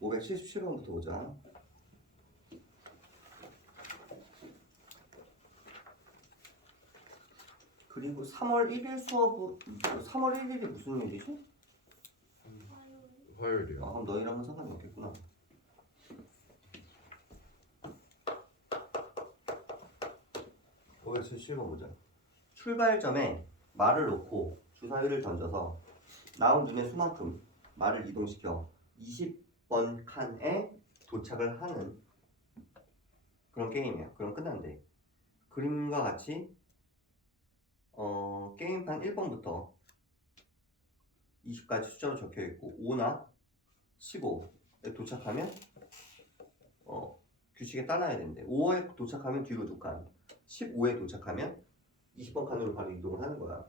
577번부터 보자. 그리고 3월 1일 수업은 3월 1일이 무슨 요일이지? 화요일이요. 그럼 너희랑은 상관이 없겠구나. 거기서 7번 보자. 출발점에 말을 놓고 주사위를 던져서 나온 눈의 수만큼 말을 이동시켜 20번 칸에 도착을 하는 그런 게임이야. 그럼 끝난대. 그림과 같이 게임판 1번부터 20까지 숫자로 적혀 있고 5나 15에 도착하면 규칙에 따라야 된대. 5에 도착하면 뒤로 2칸, 15에 도착하면 20번 칸으로 바로 이동을 하는 거야.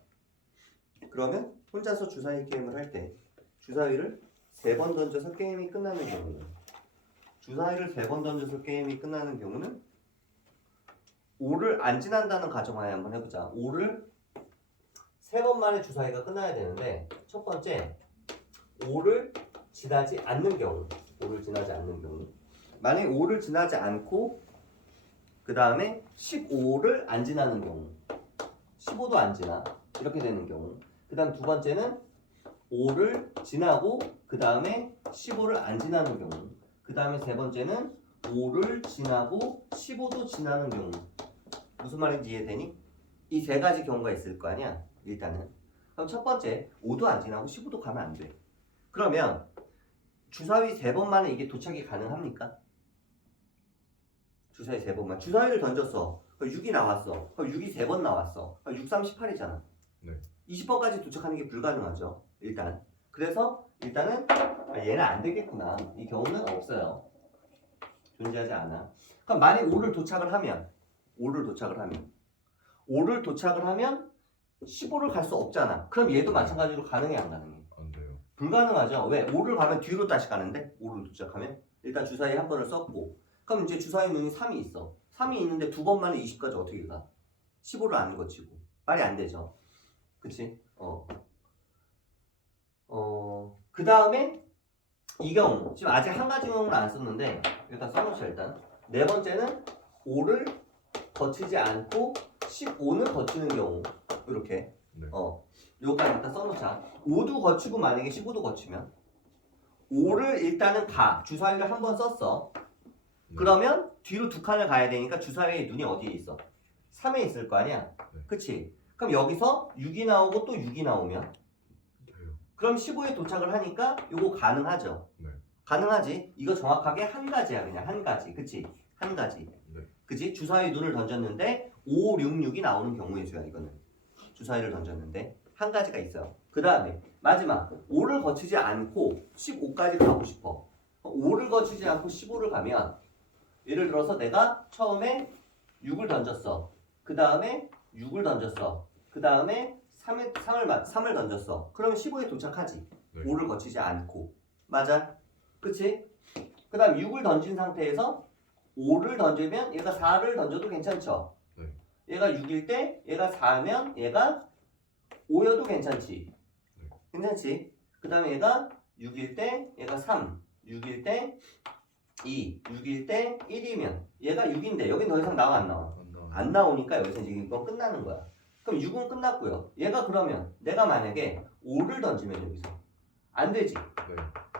그러면 혼자서 주사위 게임을 할 때 주사위를 3번 던져서 게임이 끝나는 경우, 주사위를 3번 던져서 게임이 끝나는 경우는 5를 안 지난다는 가정하에 한번 해보자. 5를 3번 만에 주사위가 끝나야 되는데 첫 번째 5를 지나지 않는 경우, 5를 지나지 않는 경우, 만약에 5를 지나지 않고 그 다음에 15를 안 지나는 경우, 15도 안 지나 이렇게 되는 경우, 그 다음 두 번째는 5를 지나고 그 다음에 15를 안 지나는 경우, 그 다음에 세 번째는 5를 지나고 15도 지나는 경우. 무슨 말인지 이해되니? 이 세 가지 경우가 있을 거 아니야 일단은. 그럼 첫 번째 5도 안 지나고 15도 가면 안 돼. 그러면 주사위 3번 만에 이게 도착이 가능합니까? 주사위 3번만. 주사위를 던졌어. 그럼 6이 나왔어. 그럼 6이 3번 나왔어. 그럼 6, 38이잖아. 네. 20번까지 도착하는 게 불가능하죠. 일단. 그래서 일단은 얘는 안 되겠구나. 이 경우는 없어요. 존재하지 않아. 그럼 만약 5를 도착을 하면 5를 도착을 하면 15를 갈 수 없잖아. 그럼 얘도 마찬가지로 가능해 안 가능해? 안 돼요. 불가능하죠. 왜? 5를 가면 뒤로 다시 가는데 5를 도착하면 일단 주사위 한 번을 썼고 그럼 이제 주사위 눈이 3이 있어. 3이 있는데 두 번 만에 20까지 어떻게 가? 15를 안 거치고 말이 안 되죠. 그치? 그 다음에 이 경우 지금 아직 한 가지 경우는 안 썼는데 일단 써놓자. 일단 네 번째는 5를 거치지 않고 15는 거치는 경우 이렇게 네. 요까지 일단 써놓자. 5도 거치고 만약에 15도 거치면 5를 일단은 가. 주사위를 한 번 썼어. 네. 그러면 뒤로 2칸을 가야 되니까 주사위의 눈이 어디에 있어? 3에 있을 거 아니야? 네. 그치? 그럼 여기서 6이 나오고 또 6이 나오면 돼요. 그럼 15에 도착을 하니까 요거 가능하죠? 네. 가능하지? 이거 정확하게 한 가지야. 그냥 한 가지. 그치? 한 가지. 네. 그치? 주사위 눈을 던졌는데 5, 6, 6이 나오는 경우의 수야. 이거는 주사위를 던졌는데 한 가지가 있어요. 그 다음에 마지막 5를 거치지 않고 15까지 가고 싶어. 5를 거치지 않고 15를 가면 예를 들어서 내가 처음에 6을 던졌어. 그 다음에 6을 던졌어. 그 다음에 3을 던졌어. 그러면 15에 도착하지. 네. 5를 거치지 않고. 맞아? 그치? 그 다음 6을 던진 상태에서 5를 던지면 얘가 4를 던져도 괜찮죠? 네. 얘가 6일 때 얘가 4면 얘가 5여도 괜찮지? 네. 괜찮지? 그 다음에 얘가 6일 때 얘가 3, 6일 때 2, 6일 때 1이면 얘가 6인데 여긴 더 이상 나와 안 나와? 안 나와요. 안 나오니까 여기서 지금 이건 끝나는 거야. 그럼 6은 끝났고요. 얘가 그러면 내가 만약에 5를 던지면 여기서 안 되지. 네.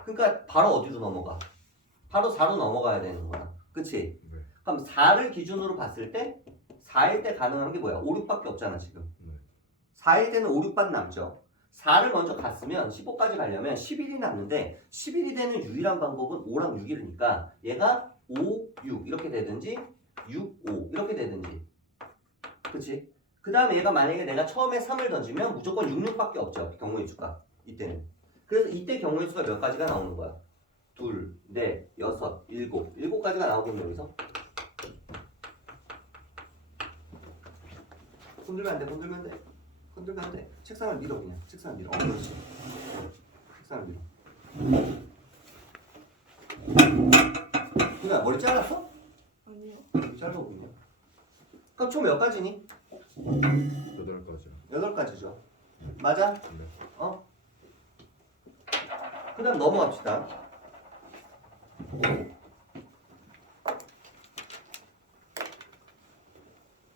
그러니까 바로 어디로 넘어가? 바로 4로 넘어가야 되는 거야. 그치? 네. 그럼 4를 기준으로 봤을 때 4일 때 가능한 게 뭐야? 5, 6밖에 없잖아 지금. 네. 4일 때는 5, 6만 남죠. 4를 먼저 갔으면 15까지 가려면 11이 남는데 11이 되는 유일한 방법은 5랑 6이니까 얘가 5, 6 이렇게 되든지 6, 5 이렇게 되든지. 그치? 그 다음에 얘가 만약에 내가 처음에 3을 던지면 무조건 6, 6밖에 없죠. 경우의 수가. 이때는. 그래서 이때 경우의 수가 몇 가지가 나오는 거야? 둘, 넷, 여섯, 일곱. 7가지가 나오겠네 여기서. 흔들면 안 돼. 흔들면 안 돼. 책상을 밀어 그냥. 책상을 밀어. 그렇지. 책상을 밀어. 누나 머리 잘랐어? 아니요. 잘라보군요. 그럼 총 몇 가지니? 8가지요. 8가지죠. 맞아? 네. 그 다음 넘어갑시다.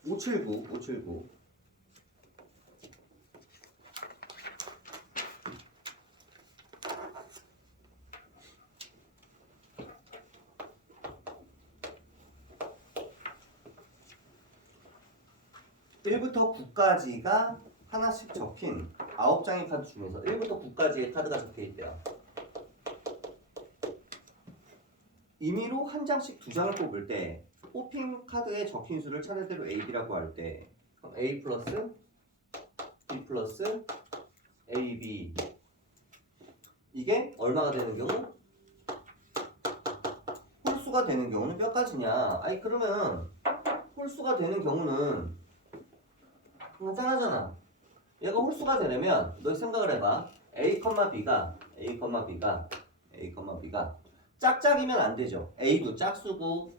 (579) 1부터 9까지가 하나씩 적힌 9장의 카드 중에서 1부터 9까지의 카드가 적혀 있대요. 임의로 한 장씩 두 장을 뽑을 때 뽑힌 카드에 적힌 수를 차례대로 A, B라고 할 때 그럼 A 플러스 B 플러스 A, B 이게 얼마가 되는 경우? 홀수가 되는 경우는 몇 가지냐? 아니 그러면 홀수가 되는 경우는 간단하잖아. 얘가 홀수가 되려면 너 생각을 해봐. A, B가 짝짝이면 안 되죠. A도 짝수고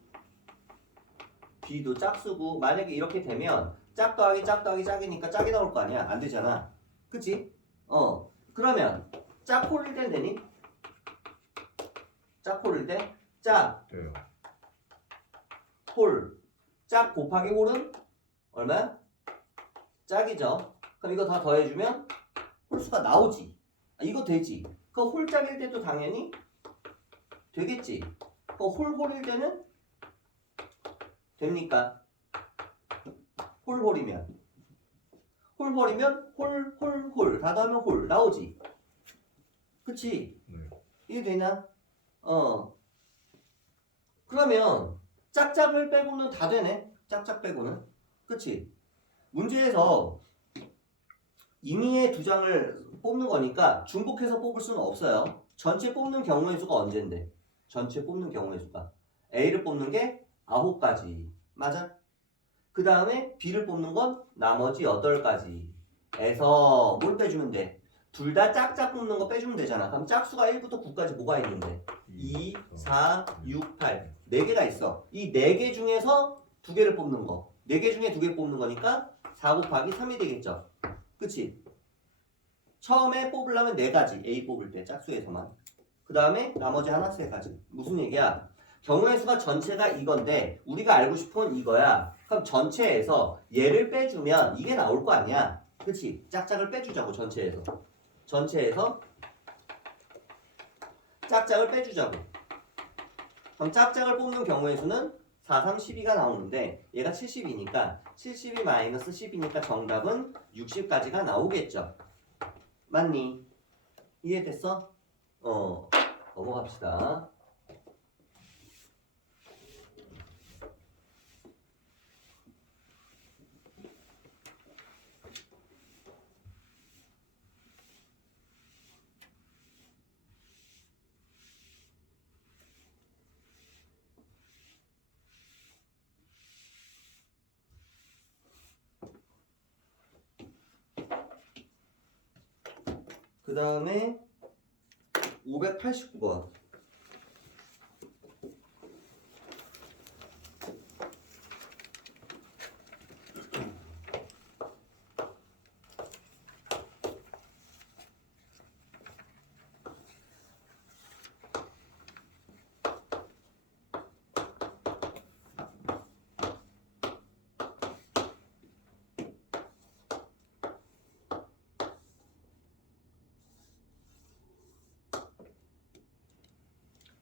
B도 짝수고 만약에 이렇게 되면 짝 더하기 짝이니까 짝이 나올 거 아니야. 안 되잖아. 그치? 그러면 짝 홀일 땐 되니? 짝 홀일 때 짝, 돼요. 홀. 짝 곱하기 홀은 얼마야? 짝이죠. 그럼 이거 다 더해주면 홀수가 나오지. 이거 되지. 그 홀짝일 때도 당연히 되겠지. 그 홀홀일 때는 됩니까? 홀홀이면 홀 다 더하면 홀 나오지. 그치? 네. 이게 되냐? 그러면 짝짝을 빼고는 다 되네. 짝짝 빼고는. 그치? 문제에서 임의의 두 장을 뽑는 거니까 중복해서 뽑을 수는 없어요. 전체 뽑는 경우의 수가 언젠데? 전체 뽑는 경우의 수가 A를 뽑는 게 9가지. 맞아? 그 다음에 B를 뽑는 건 나머지 8가지 에서 뭘 빼주면 돼? 둘 다 짝짝 뽑는 거 빼주면 되잖아. 그럼 짝수가 1부터 9까지 뭐가 있는데? 2, 4, 6, 8 4개가 있어. 이 4개 중에서 2개를 뽑는 거. 4개 중에 2개 뽑는 거니까 4 곱하기 3이 되겠죠. 그치? 처음에 뽑으려면 4가지 A 뽑을 때 짝수에서만. 그 다음에 나머지 하나 3가지. 무슨 얘기야? 경우의 수가 전체가 이건데 우리가 알고 싶은 건 이거야. 그럼 전체에서 얘를 빼주면 이게 나올 거 아니야. 그치? 짝짝을 빼주자고. 전체에서 짝짝을 빼주자고. 그럼 짝짝을 뽑는 경우의 수는 4, 3, 12가 나오는데 얘가 70이니까 72 마이너스 10이니까 정답은 60까지가 나오겠죠. 맞니? 이해됐어? 넘어갑시다. 그 다음에 589번.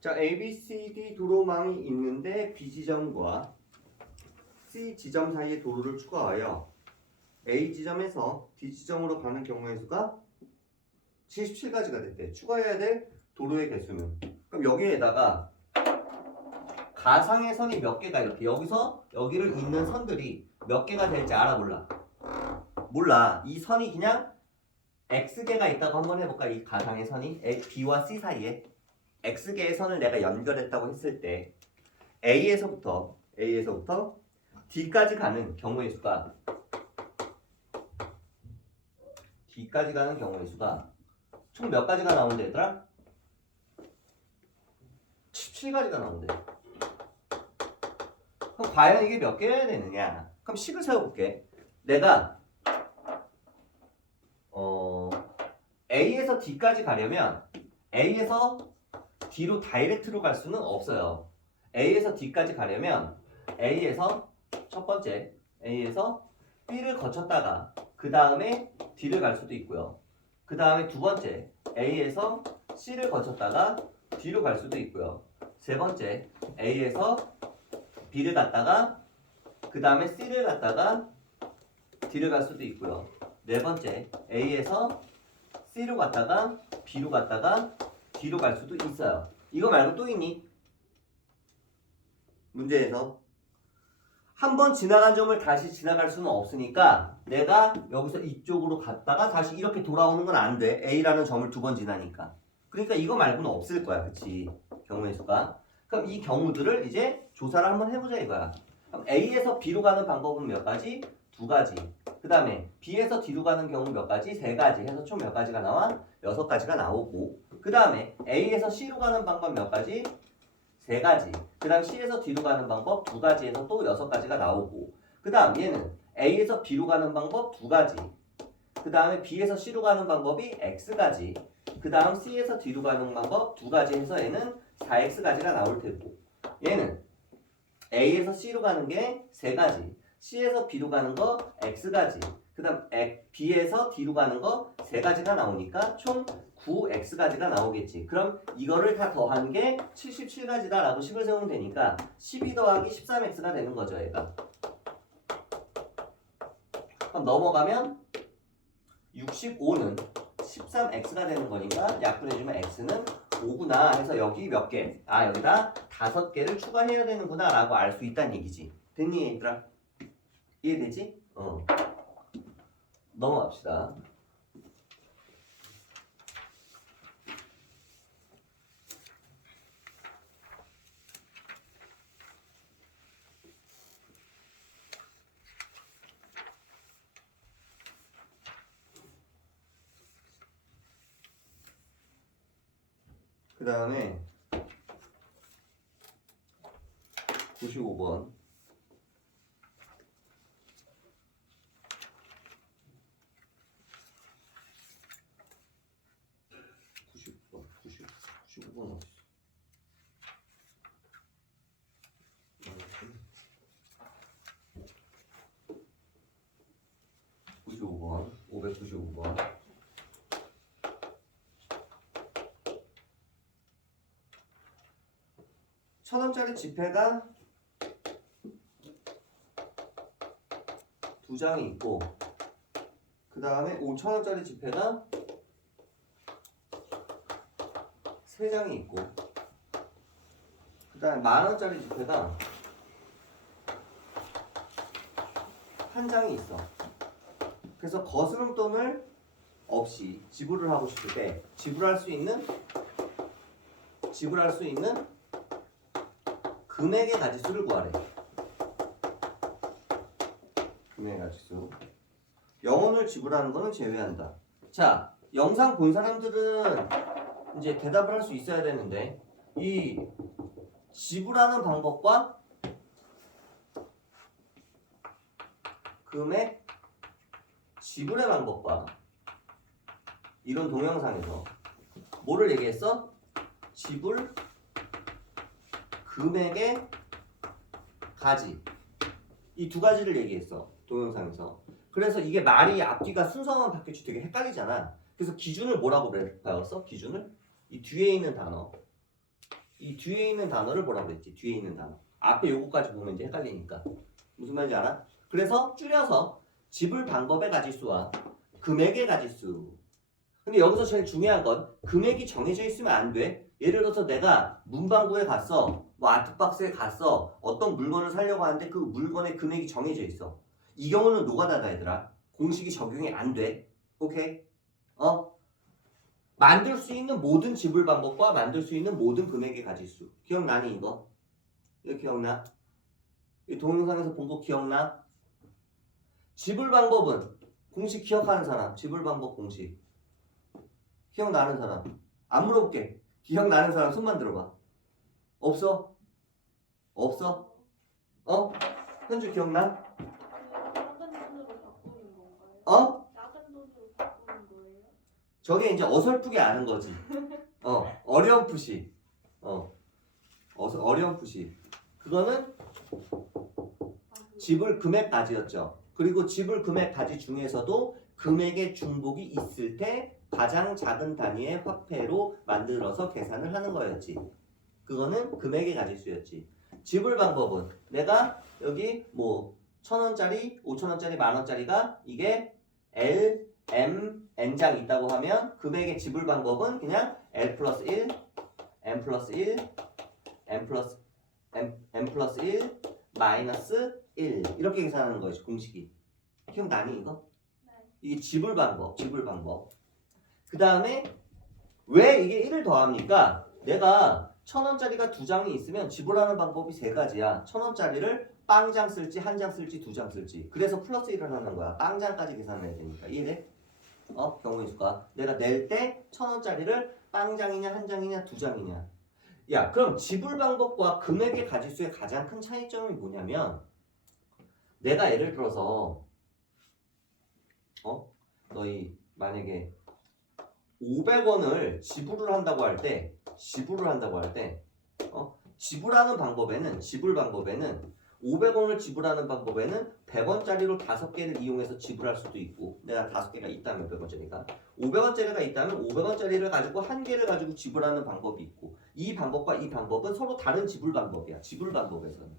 자, A, B, C, D 도로망이 있는데 B 지점과 C 지점 사이의 도로를 추가하여 A 지점에서 D 지점으로 가는 경우의 수가 77가지가 됐대. 추가해야 될 도로의 개수는. 그럼 여기에다가 가상의 선이 몇 개가 이렇게 여기서 여기를 잇는 선들이 몇 개가 될지 알아 몰라? 몰라. 이 선이 그냥 X개가 있다고 한번 해볼까? 이 가상의 선이 B와 C 사이에 X개의 선을 내가 연결했다고 했을 때 A에서부터 D까지 가는 경우의 수가 D까지 가는 경우의 수가 총 몇 가지가 나온대 얘들아? 17가지가 나온대. 그럼 과연 이게 몇 개여야 되느냐? 그럼 식을 세워볼게. 내가 A에서 D까지 가려면 A에서 D로 다이렉트로 갈 수는 없어요. A에서 D까지 가려면 A에서 첫 번째 A에서 B를 거쳤다가 그 다음에 D를 갈 수도 있고요. 그 다음에 두 번째 A에서 C를 거쳤다가 D로 갈 수도 있고요. 세 번째 A에서 B를 갔다가 그 다음에 C를 갔다가 D를 갈 수도 있고요. 네 번째 A에서 C로 갔다가 B로 갔다가 D로 갈 수도 있어요. 이거 말고 또 있니? 문제에서 한 번 지나간 점을 다시 지나갈 수는 없으니까 내가 여기서 이쪽으로 갔다가 다시 이렇게 돌아오는 건 안 돼. A라는 점을 두 번 지나니까. 그러니까 이거 말고는 없을 거야. 그치? 경우의 수가. 그럼 이 경우들을 이제 조사를 한번 해보자 이거야. 그럼 A에서 B로 가는 방법은 몇 가지? 두 가지. 그 다음에 B에서 D로 가는 경우 몇 가지? 세 가지. 해서 총 몇 가지가 나와? 6가지가 나오고 그 다음에 A에서 C로 가는 방법 몇 가지? 세 가지. 그 다음 C에서 D로 가는 방법 두 가지에서 또 6가지가 나오고 그 다음 얘는 A에서 B로 가는 방법 두 가지. 그 다음에 B에서 C로 가는 방법이 X가지. 그 다음 C에서 D로 가는 방법 두 가지 해서 얘는 4X가지가 나올 테고 얘는 A에서 C로 가는 게 세 가지. C에서 B로 가는 거 X가지. 그 다음 B에서 D로 가는 거 세 가지가 나오니까 총 9X가지가 나오겠지. 그럼 이거를 다 더한 게 77가지다 라고 식을 세우면 되니까 12 더하기 13X가 되는 거죠 얘가. 그럼 넘어가면 65는 13X가 되는 거니까 약분해주면 X는 5구나 해서 여기 몇 개? 아 여기다 5개를 추가해야 되는구나 라고 알 수 있다는 얘기지. 됐니 얘들아? 이해되지? 넘어갑시다. 그 다음에 95번 95번 어딨어? 95번 595번 천원짜리 지폐가 두 장이 있고 그 다음에 5천원짜리 지폐가 세 장이 있고 그 다음에 만원짜리 지폐가 한 장이 있어. 그래서 거스름돈을 없이 지불을 하고 싶을 때 지불할 수 있는 금액의 가지수를 구하래. 금액의 가지수. 영혼을 지불하는 거는 제외한다. 자, 영상 본 사람들은 이제 대답을 할 수 있어야 되는데 이 지불하는 방법과 금액 지불의 방법과 이런 동영상에서 뭐를 얘기했어? 지불 금액의 가지 이 두 가지를 얘기했어 동영상에서. 그래서 이게 말이 앞뒤가 순서만 바뀌지 되게 헷갈리잖아. 그래서 기준을 뭐라고 배웠어? 기준을? 이 뒤에 있는 단어를 뭐라고 그랬지? 뒤에 있는 단어 앞에 요거까지 보면 이제 헷갈리니까. 무슨 말인지 알아? 그래서 줄여서 지불 방법의 가지수와 금액의 가지수. 근데 여기서 제일 중요한 건 금액이 정해져 있으면 안 돼. 예를 들어서 내가 문방구에 갔어, 뭐 아트박스에 갔어, 어떤 물건을 사려고 하는데 그 물건의 금액이 정해져 있어. 이 경우는 노가다다 얘들아. 공식이 적용이 안 돼. 오케이? 만들 수 있는 모든 지불 방법과 만들 수 있는 모든 금액의 가지수. 기억나니 이거? 이거 기억나? 이 동영상에서 본 거 기억나? 지불 방법은 공식 기억하는 사람. 지불 방법 공식. 기억나는 사람. 안 물어볼게. 기억나는 사람 손만 들어봐. 없어? 없어? 현주 기억나? 작은 돈으로 바꾸는 건가요? 작은 돈으로 바꾸는 거예요? 저게 이제 어설프게 아는 거지. 어렴풋이. 어렴풋이. 그거는 지불 금액 가지였죠. 그리고 지불 금액 가지 중에서도 금액의 중복이 있을 때 가장 작은 단위의 화폐로 만들어서 계산을 하는 거였지. 그거는 금액의 가지수였지. 지불 방법은 내가 여기 뭐 1,000원짜리, 5,000원짜리, 만원짜리가 이게 L, M, N장 있다고 하면 금액의 지불 방법은 그냥 L 플러스 1, M 플러스 1, M 플러스 1, 마이너스 1 이렇게 계산하는 거지 공식이. 기억나니 이거? 네. 이게 지불 방법. 그 다음에 왜 이게 1을 더합니까? 내가 1,000원짜리가 2장이 있으면 지불하는 방법이 3가지야. 1,000원짜리를 빵장 쓸지, 한 장 쓸지, 2장 쓸지. 그래서 플러스 1을 하는 거야. 빵장까지 계산해야 되니까. 이해돼? 경우의 수가. 내가 낼 때 1,000원짜리를 빵장이냐, 한 장이냐, 2장이냐. 야, 그럼 지불 방법과 금액의 가지수의 가장 큰 차이점이 뭐냐면 내가 예를 들어서 너희 만약에 500원을 지불을 한다고 할 때 지불하는 방법에는 500원을 지불하는 방법에는 100원짜리로 5개를 이용해서 지불할 수도 있고 내가 5개가 있다면 500원짜리가 있다면 500원짜리를 가지고 1개를 가지고 지불하는 방법이 있고 이 방법과 이 방법은 서로 다른 지불 방법이야. 지불 방법에서는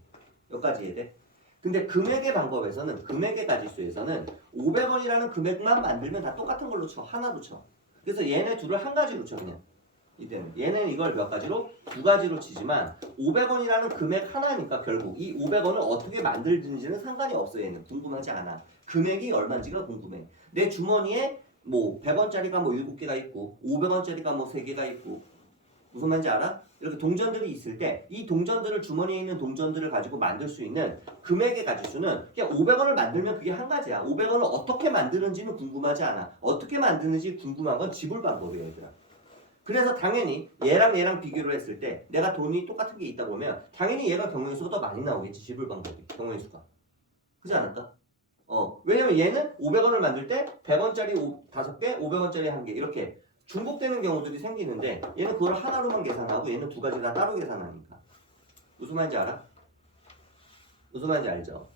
여기까지 이해돼? 근데 금액의 방법에서는 금액의 가지수에서는 500원이라는 금액만 만들면 다 똑같은 걸로 쳐. 하나로 쳐. 그래서 얘네 둘을 한 가지로 쳐 그냥. 이때는 얘는 이걸 몇 가지로? 2가지로 치지만 500원이라는 금액 하나니까 결국 이 500원을 어떻게 만들든지는 상관이 없어. 얘는 궁금하지 않아. 금액이 얼마인지가 궁금해. 내 주머니에 뭐 100원짜리가 뭐 7개가 있고 500원짜리가 뭐 3개가 있고 무슨 말인지 알아? 이렇게 동전들이 있을 때 이 동전들을 주머니에 있는 동전들을 가지고 만들 수 있는 금액의 가지수는 그냥 500원을 만들면 그게 한 가지야. 500원을 어떻게 만드는지는 궁금하지 않아. 어떻게 만드는지 궁금한 건 지불 방법이에요, 얘들아. 그래서 당연히 얘랑 비교를 했을 때 내가 돈이 똑같은 게 있다 보면 당연히 얘가 경우의 수가 더 많이 나오겠지. 지불 방법이. 경우의 수가. 그렇지 않을까? 왜냐면 얘는 500원을 만들 때 100원짜리 5개, 500원짜리 1개 이렇게 중복되는 경우들이 생기는데 얘는 그걸 하나로만 계산하고 얘는 2가지 다 따로 계산하니까. 무슨 말인지 알아? 무슨 말인지 알죠?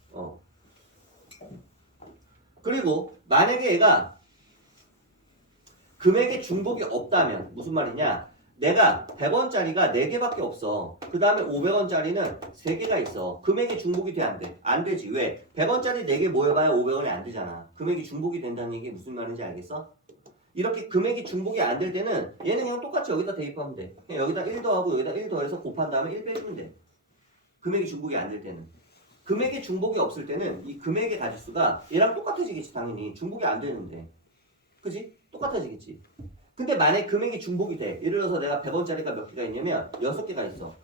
그리고 만약에 얘가 금액의 중복이 없다면 무슨 말이냐? 내가 100원짜리가 4개밖에 없어. 그 다음에 500원짜리는 3개가 있어. 금액이 중복이 돼? 안 돼? 안 되지. 왜? 100원짜리 4개 모여봐야 500원이 안 되잖아. 금액이 중복이 된다는 얘기 무슨 말인지 알겠어? 이렇게 금액이 중복이 안 될 때는 얘는 그냥 똑같이 여기다 대입하면 돼. 그냥 여기다 1 더하고 여기다 1 더해서 곱한 다음에 1 빼주면 돼. 금액이 중복이 안 될 때는. 금액의 중복이 없을 때는 이 금액의 가지수가 얘랑 똑같아지겠지 당연히. 중복이 안 되는데. 그지? 똑같아지겠지. 근데 만약 금액이 중복이 돼. 예를 들어서 내가 100원짜리가 몇 개가 있냐면 6개가 있어.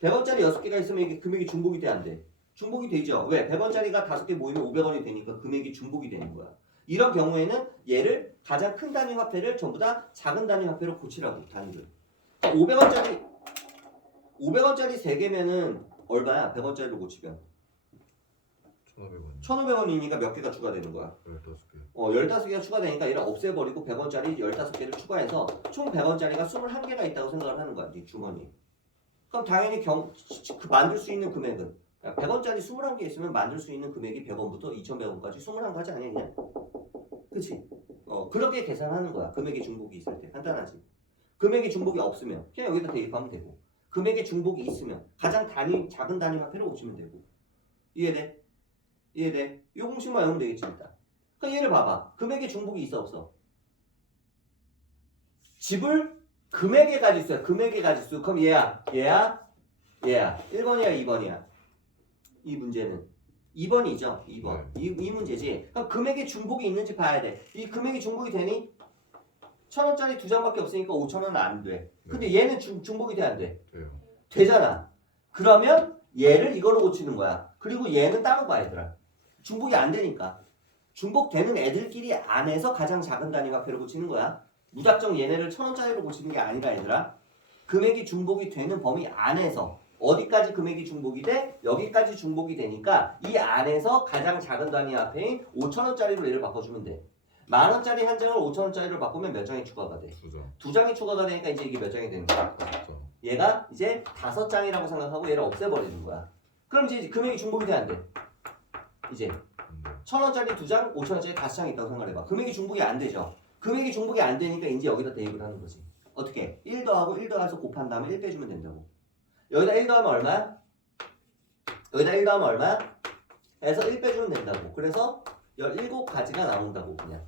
100원짜리 6개가 있으면 이게 금액이 중복이 돼? 안 돼? 중복이 되죠. 왜? 100원짜리가 5개 모이면 500원이 되니까 금액이 중복이 되는 거야. 이런 경우에는 얘를 가장 큰 단위 화폐를 전부 다 작은 단위 화폐로 고치라고. 단위를. 500원짜리 3개면은 얼마야? 100원짜리로 고치면 1,500원. 1,500원이니까 몇 개가 추가되는 거야? 15개. 15개가 추가되니까 얘를 없애버리고 100원짜리 15개를 추가해서 총 100원짜리가 21개가 있다고 생각을 하는 거야. 네 주머니. 그럼 당연히 만들 수 있는 금액은 100원짜리 21개 있으면 만들 수 있는 금액이 100원부터 2,100원까지 21가지 아니냐? 그치? 그렇게 계산하는 거야. 금액의 중복이 있을 때. 간단하지? 금액의 중복이 없으면 그냥 여기다 대입하면 되고 금액의 중복이 있으면 가장 작은 단위 화폐를 고치면 되고 이해돼? 이해돼? 이 공식만 외우면 되겠지 일단. 그럼 얘를 봐봐. 금액의 중복이 있어 없어? 지불 금액의 가지수야. 금액의 가지수. 그럼 얘야. 1번이야 2번이야. 이 문제는 2번이죠. 2번. 네. 이 문제지. 그럼 금액의 중복이 있는지 봐야 돼. 이 금액이 중복이 되니? 1,000원짜리 2장밖에 없으니까 5,000원은 안 돼. 근데 얘는 중복이 돼 안 돼? 돼요. 되잖아. 그러면 얘를 이걸로 고치는 거야. 그리고 얘는 따로 봐 얘들아. 중복이 안 되니까. 중복되는 애들끼리 안에서 가장 작은 단위 화폐로 고치는 거야. 무작정 얘네를 1,000원짜리로 고치는 게 아니라 얘들아. 금액이 중복이 되는 범위 안에서 어디까지 금액이 중복이 돼? 여기까지 중복이 되니까 이 안에서 가장 작은 단위 화폐인 5,000원짜리로 얘를 바꿔주면 돼. 만원짜리 한 장을 5,000원짜리로 바꾸면 몇 장이 추가가 돼? 2장. 2장이 추가가 되니까 이제 이게 몇 장이 되는 거야? 5장. 얘가 이제 5장이라고 생각하고 얘를 없애버리는 거야. 그럼 이제 금액이 중복이 돼 안 돼? 이제 1,000원짜리 2장, 5,000원짜리 5장이 있다고 생각해봐. 금액이 중복이 안 되죠. 금액이 중복이 안 되니까 이제 여기다 대입을 하는 거지. 어떻게? 1 더하고 1 더해서 곱한 다음에 1 빼주면 된다고. 여기다 1 더하면 얼마야? 여기다 1 더하면 얼마야? 해서 1 빼주면 된다고. 그래서 17가지가 나온다고 그냥.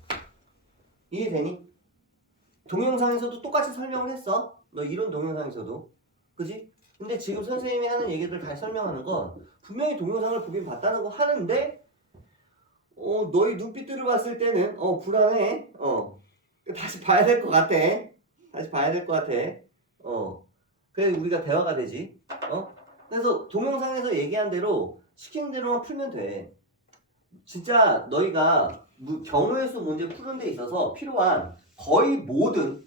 이해되니? 동영상에서도 똑같이 설명을 했어. 너 이론 동영상에서도. 그지? 근데 지금 선생님이 하는 얘기들 다 설명하는 건 분명히 동영상을 보긴 봤다는 거 하는데 너희 눈빛들을 봤을 때는 불안해. 다시 봐야 될 것 같아. 다시 봐야 될 것 같아. 그래 우리가 대화가 되지. 그래서 동영상에서 얘기한 대로 시키는 대로만 풀면 돼. 진짜 너희가 경우의 수 문제 푸는 데 있어서 필요한 거의 모든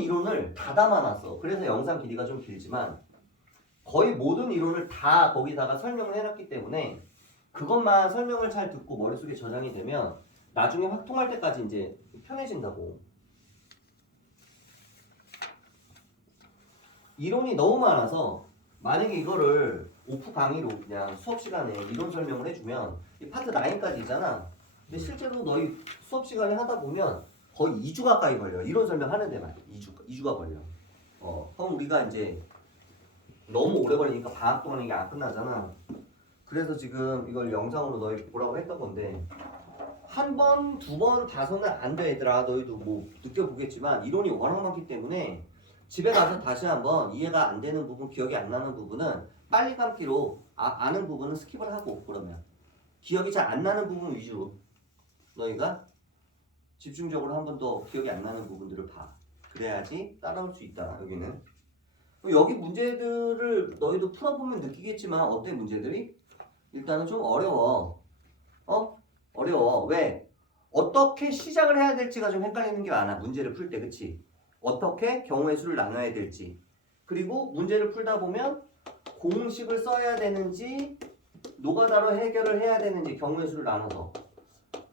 이론을 다 담아놨어. 그래서 영상 길이가 좀 길지만 거의 모든 이론을 다 거기다가 설명을 해놨기 때문에 그것만 설명을 잘 듣고 머릿속에 저장이 되면 나중에 확통할 때까지 이제 편해진다고. 이론이 너무 많아서 만약에 이거를 오프 강의로 그냥 수업 시간에 이론 설명을 해주면 이 파트 9까지 있잖아. 근데 실제로 너희 수업 시간에 하다 보면 거의 2주 가까이 걸려. 이론 설명하는 데만 2주가 걸려. 그럼 우리가 이제 너무 오래 걸리니까 방학 동안 이게 안 끝나잖아. 그래서 지금 이걸 영상으로 너희 보라고 했던 건데 한 번, 두 번, 다섯은 안 돼 얘들아. 너희도 뭐 느껴보겠지만 이론이 워낙 많기 때문에 집에 가서 다시 한번 이해가 안 되는 부분, 기억이 안 나는 부분은 빨리 감기로 아는 부분은 스킵을 하고 그러면 기억이 잘 안 나는 부분 위주로 너희가 집중적으로 한 번 더 기억이 안 나는 부분들을 봐. 그래야지 따라올 수 있다. 여기는 여기 문제들을 너희도 풀어보면 느끼겠지만 어때 문제들이? 일단은 좀 어려워. 어려워. 왜? 어떻게 시작을 해야 될지가 좀 헷갈리는 게 많아. 문제를 풀 때. 그치? 어떻게 경우의 수를 나눠야 될지. 그리고 문제를 풀다 보면 공식을 써야 되는지 노가다로 해결을 해야 되는지 경우의 수를 나눠서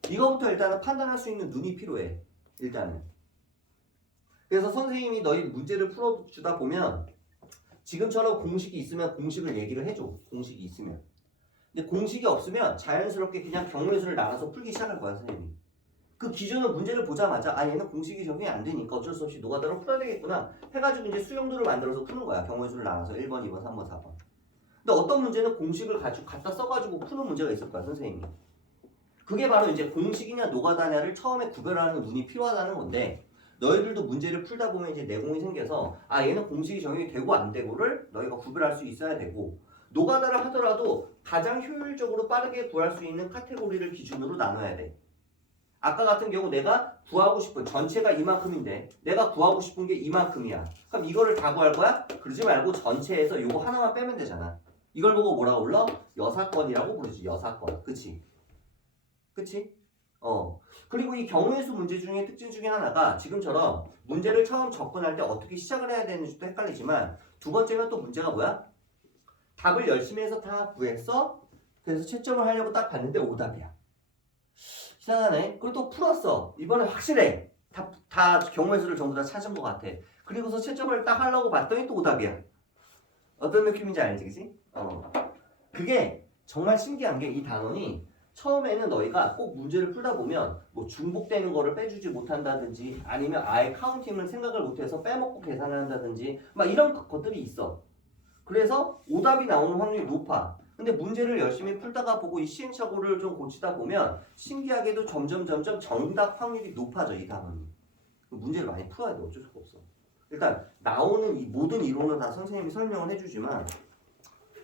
이거부터 일단은 판단할 수 있는 눈이 필요해. 일단은. 그래서 선생님이 너희 문제를 풀어주다 보면 지금처럼 공식이 있으면 공식을 얘기를 해줘. 공식이 있으면. 근데 공식이 없으면 자연스럽게 그냥 경우의 수를 나눠서 풀기 시작할 거야 선생님이. 그 기준은 문제를 보자마자 얘는 공식이 적용이 안 되니까 어쩔 수 없이 노가다로 풀어야 되겠구나 해가지고 이제 수용도를 만들어서 푸는 거야. 경우의 수를 나눠서 1번, 2번, 3번, 4번. 근데 어떤 문제는 공식을 갖다 써가지고 푸는 문제가 있을 거야 선생님이. 그게 바로 이제 공식이냐 노가다냐를 처음에 구별하는 눈이 필요하다는 건데 너희들도 문제를 풀다 보면 이제 내공이 생겨서 얘는 공식이 적용이 되고 안 되고를 너희가 구별할 수 있어야 되고 노가다를 하더라도 가장 효율적으로 빠르게 구할 수 있는 카테고리를 기준으로 나눠야 돼. 아까 같은 경우 내가 구하고 싶은 전체가 이만큼인데 내가 구하고 싶은 게 이만큼이야. 그럼 이거를 다 구할 거야? 그러지 말고 전체에서 요거 하나만 빼면 되잖아. 이걸 보고 뭐라고 불러? 여사건이라고 부르지. 여사건. 그치? 그치? 그리고 이 경우의 수 문제 중에 특징 중에 하나가 지금처럼 문제를 처음 접근할 때 어떻게 시작을 해야 되는지도 헷갈리지만 두 번째는 또 문제가 뭐야? 답을 열심히 해서 다 구했어. 그래서 채점을 하려고 딱 봤는데 오답이야. 이상하네. 그리고 또 풀었어. 이번에 확실해. 다 경우의 수를 전부 다 찾은 것 같아. 그리고서 채점을 딱 하려고 봤더니 또 오답이야. 어떤 느낌인지 알지, 그치? 그게 정말 신기한 게 이 단원이 처음에는 너희가 꼭 문제를 풀다 보면 뭐 중복되는 거를 빼주지 못한다든지 아니면 아예 카운팅을 생각을 못해서 빼먹고 계산을 한다든지 막 이런 것들이 있어. 그래서 오답이 나오는 확률이 높아. 근데 문제를 열심히 풀다가 보고 이 시행착오를 좀 고치다 보면 신기하게도 점점 정답 확률이 높아져 이 단원이. 문제를 많이 풀어야 돼. 어쩔 수가 없어. 일단 나오는 이 모든 이론은 다 선생님이 설명을 해주지만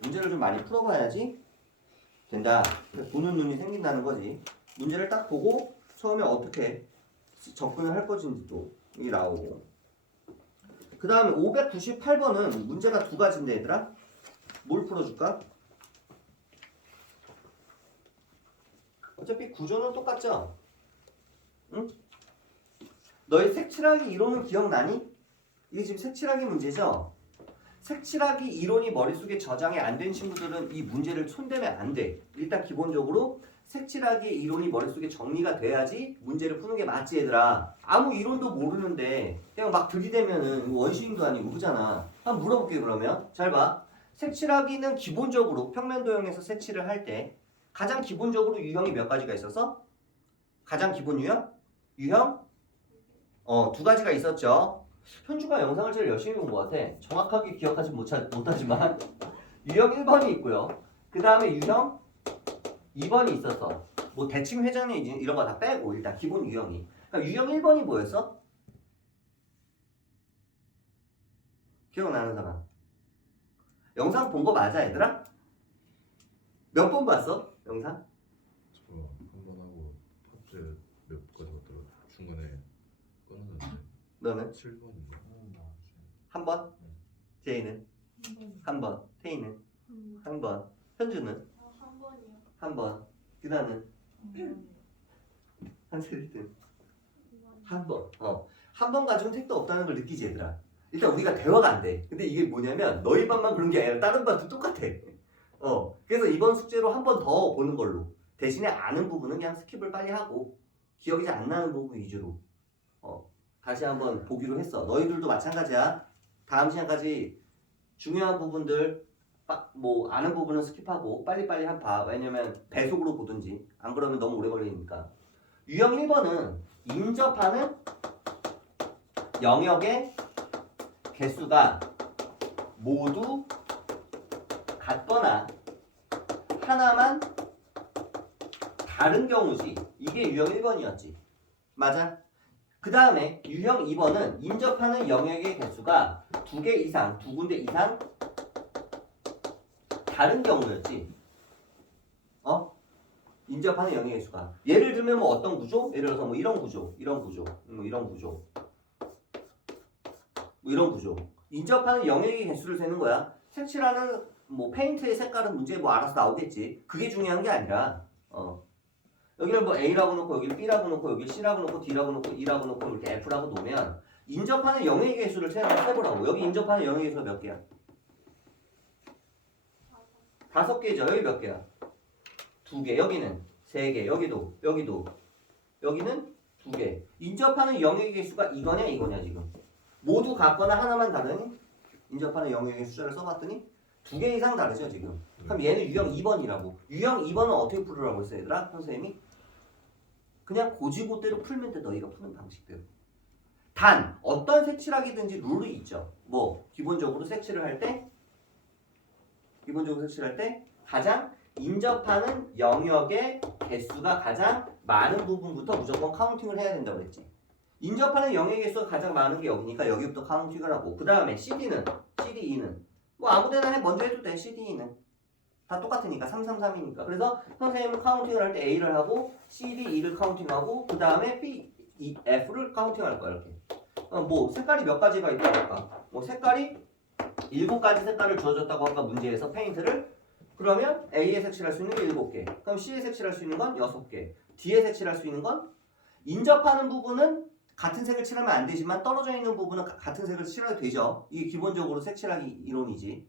문제를 좀 많이 풀어봐야지 된다. 보는 눈이 생긴다는 거지. 문제를 딱 보고 처음에 어떻게 접근을 할 것인지도 이게 나오고. 그 다음에 598번은 문제가 두 가지인데 얘들아. 뭘 풀어줄까? 어차피 구조는 똑같죠? 응? 너희 색칠하기 이론은 기억나니? 이게 지금 색칠하기 문제죠? 색칠하기 이론이 머릿속에 저장이 안 된 친구들은 이 문제를 손대면 안 돼. 일단 기본적으로 색칠하기 이론이 머릿속에 정리가 돼야지 문제를 푸는 게 맞지 얘들아. 아무 이론도 모르는데 그냥 막 들이대면은 원시인도 아니고 그잖아. 한번 물어볼게 그러면. 잘 봐. 색칠하기는 기본적으로 평면도형에서 색칠을 할 때 가장 기본적으로 유형이 몇 가지가 있어서? 가장 기본 유형? 유형? 두 가지가 있었죠. 현주가 영상을 제일 열심히 본 것 같아. 정확하게 기억하지 못하지만 유형 1번이 있고요. 그 다음에 유형 2번이 있었어. 뭐 대칭 회전이 이런 거 다 빼고 일단 기본 유형이. 그러니까 유형 1번이 뭐였어? 기억나는 사람? 영상 본 거 맞아 얘들아? 몇 번 봤어? 영상? 저 한 번 하고 합체 몇 가지 같더라. 중간에 끊어졌는데. 너는? 7번인가? 한 번? 제이는? 한 번. 태희는? 한 번. 현주는? 한 번이요. 한 번. 규다는? 한세리든? 한 번. 한 번 가지고는 택도 없다는 걸 느끼지 얘들아. 일단 우리가 대화가 안 돼. 근데 이게 뭐냐면 너희 반만 그런 게 아니라 다른 반도 똑같아. 그래서 이번 숙제로 한 번 더 보는 걸로. 대신에 아는 부분은 그냥 스킵을 빨리 하고 기억이 잘 안 나는 부분 위주로 다시 한번 보기로 했어. 너희들도 마찬가지야. 다음 시간까지 중요한 부분들 뭐 아는 부분은 스킵하고 빨리빨리 한 봐. 왜냐면 배속으로 보든지 안 그러면 너무 오래 걸리니까. 유형 1번은 인접하는 영역의 개수가 모두 같거나 하나만 다른 경우지. 이게 유형 1번이었지. 맞아? 그 다음에 유형 2번은 인접하는 영역의 개수가 두 개 이상, 두 군데 이상 다른 경우였지. 인접하는 영역의 개수가. 예를 들면 뭐 어떤 구조? 예를 들어서 뭐 이런 구조, 이런 구조, 뭐 이런 구조, 뭐 이런 구조. 인접하는 영역의 개수를 세는 거야. 색칠하는 뭐 페인트의 색깔은 문제에 뭐 알아서 나오겠지. 그게 중요한 게 아니라 여기를 뭐 A라고 놓고 여기를 B라고 놓고 여기를 C라고 놓고 D라고 놓고 E라고 놓고 이렇게 F라고 놓으면 인접하는 영역의 개수를 세보라고. 여기 인접하는 영역의 개수가 몇 개야? 5개죠. 여기 몇 개야? 2개. 여기는 3개. 여기도 여기는 2개. 인접하는 영역의 개수가 이거냐 이거냐 지금. 모두 같거나 하나만 다르니 인접하는 영역의 숫자를 써봤더니 2개 이상 다르죠 지금. 그럼 얘는 유형 2번이라고. 유형 2번은 어떻게 풀으라고 했어 얘들아? 선생님이? 그냥 고지고대로 풀면 돼. 너희가 푸는 방식대로. 단 어떤 색칠하기든지 룰이 있죠. 뭐 기본적으로 색칠을 할 때 가장 인접하는 영역의 개수가 가장 많은 부분부터 무조건 카운팅을 해야 된다고 그랬지. 인접하는 영역의 개수가 가장 많은 게 여기니까 여기부터 카운팅을 하고 그 다음에 CD는 뭐 아무데나 먼저 해도 돼. CD는 다 똑같으니까 333이니까. 그래서 선생님은 카운팅을 할 때 A를 하고 CD, E를 카운팅하고 그 다음에 B, E, F를 카운팅할 거야 이렇게. 뭐 색깔이 몇 가지가 있다고 할까? 뭐 색깔이 7가지 색깔을 주어졌다고 할까 문제에서 페인트를. 그러면 A에 색칠할 수 있는 게 7개. 그럼 C에 색칠할 수 있는 건 6개. D에 색칠할 수 있는 건 인접하는 부분은 같은 색을 칠하면 안 되지만 떨어져 있는 부분은 같은 색을 칠해도 되죠. 이게 기본적으로 색칠하기 이론이지.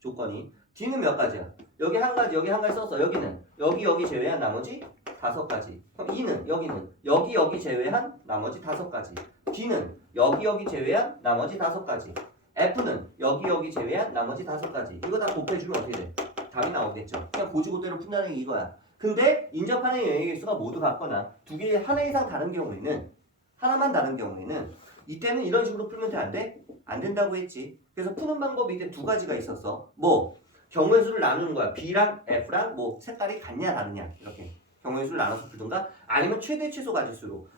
조건이. D는 몇 가지야? 여기 한 가지, 여기 한 가지 썼어. 여기는 여기 제외한 나머지 5가지. 그럼 E는 여기는 여기 제외한 나머지 5가지. D는 여기 제외한 나머지 5가지. F는 여기 제외한 나머지 5가지. 이거 다 곱해주면 어떻게 돼? 답이 나오겠죠. 그냥 고지고대로 푼다는 게 이거야. 근데 인접하는 영역의 개수가 모두 같거나 두 개 하나 이상 다른 경우에는 하나만 다른 경우에는 이때는 이런 식으로 풀면 돼? 안 돼? 안 된다고 했지. 그래서 푸는 방법이 이때 2가지가 있었어. 뭐 경우의 수를 나누는 거야. B랑 F랑 뭐 색깔이 같냐 다르냐 이렇게 경우의 수를 나눠서 풀든가 아니면 최대 최소 가지수로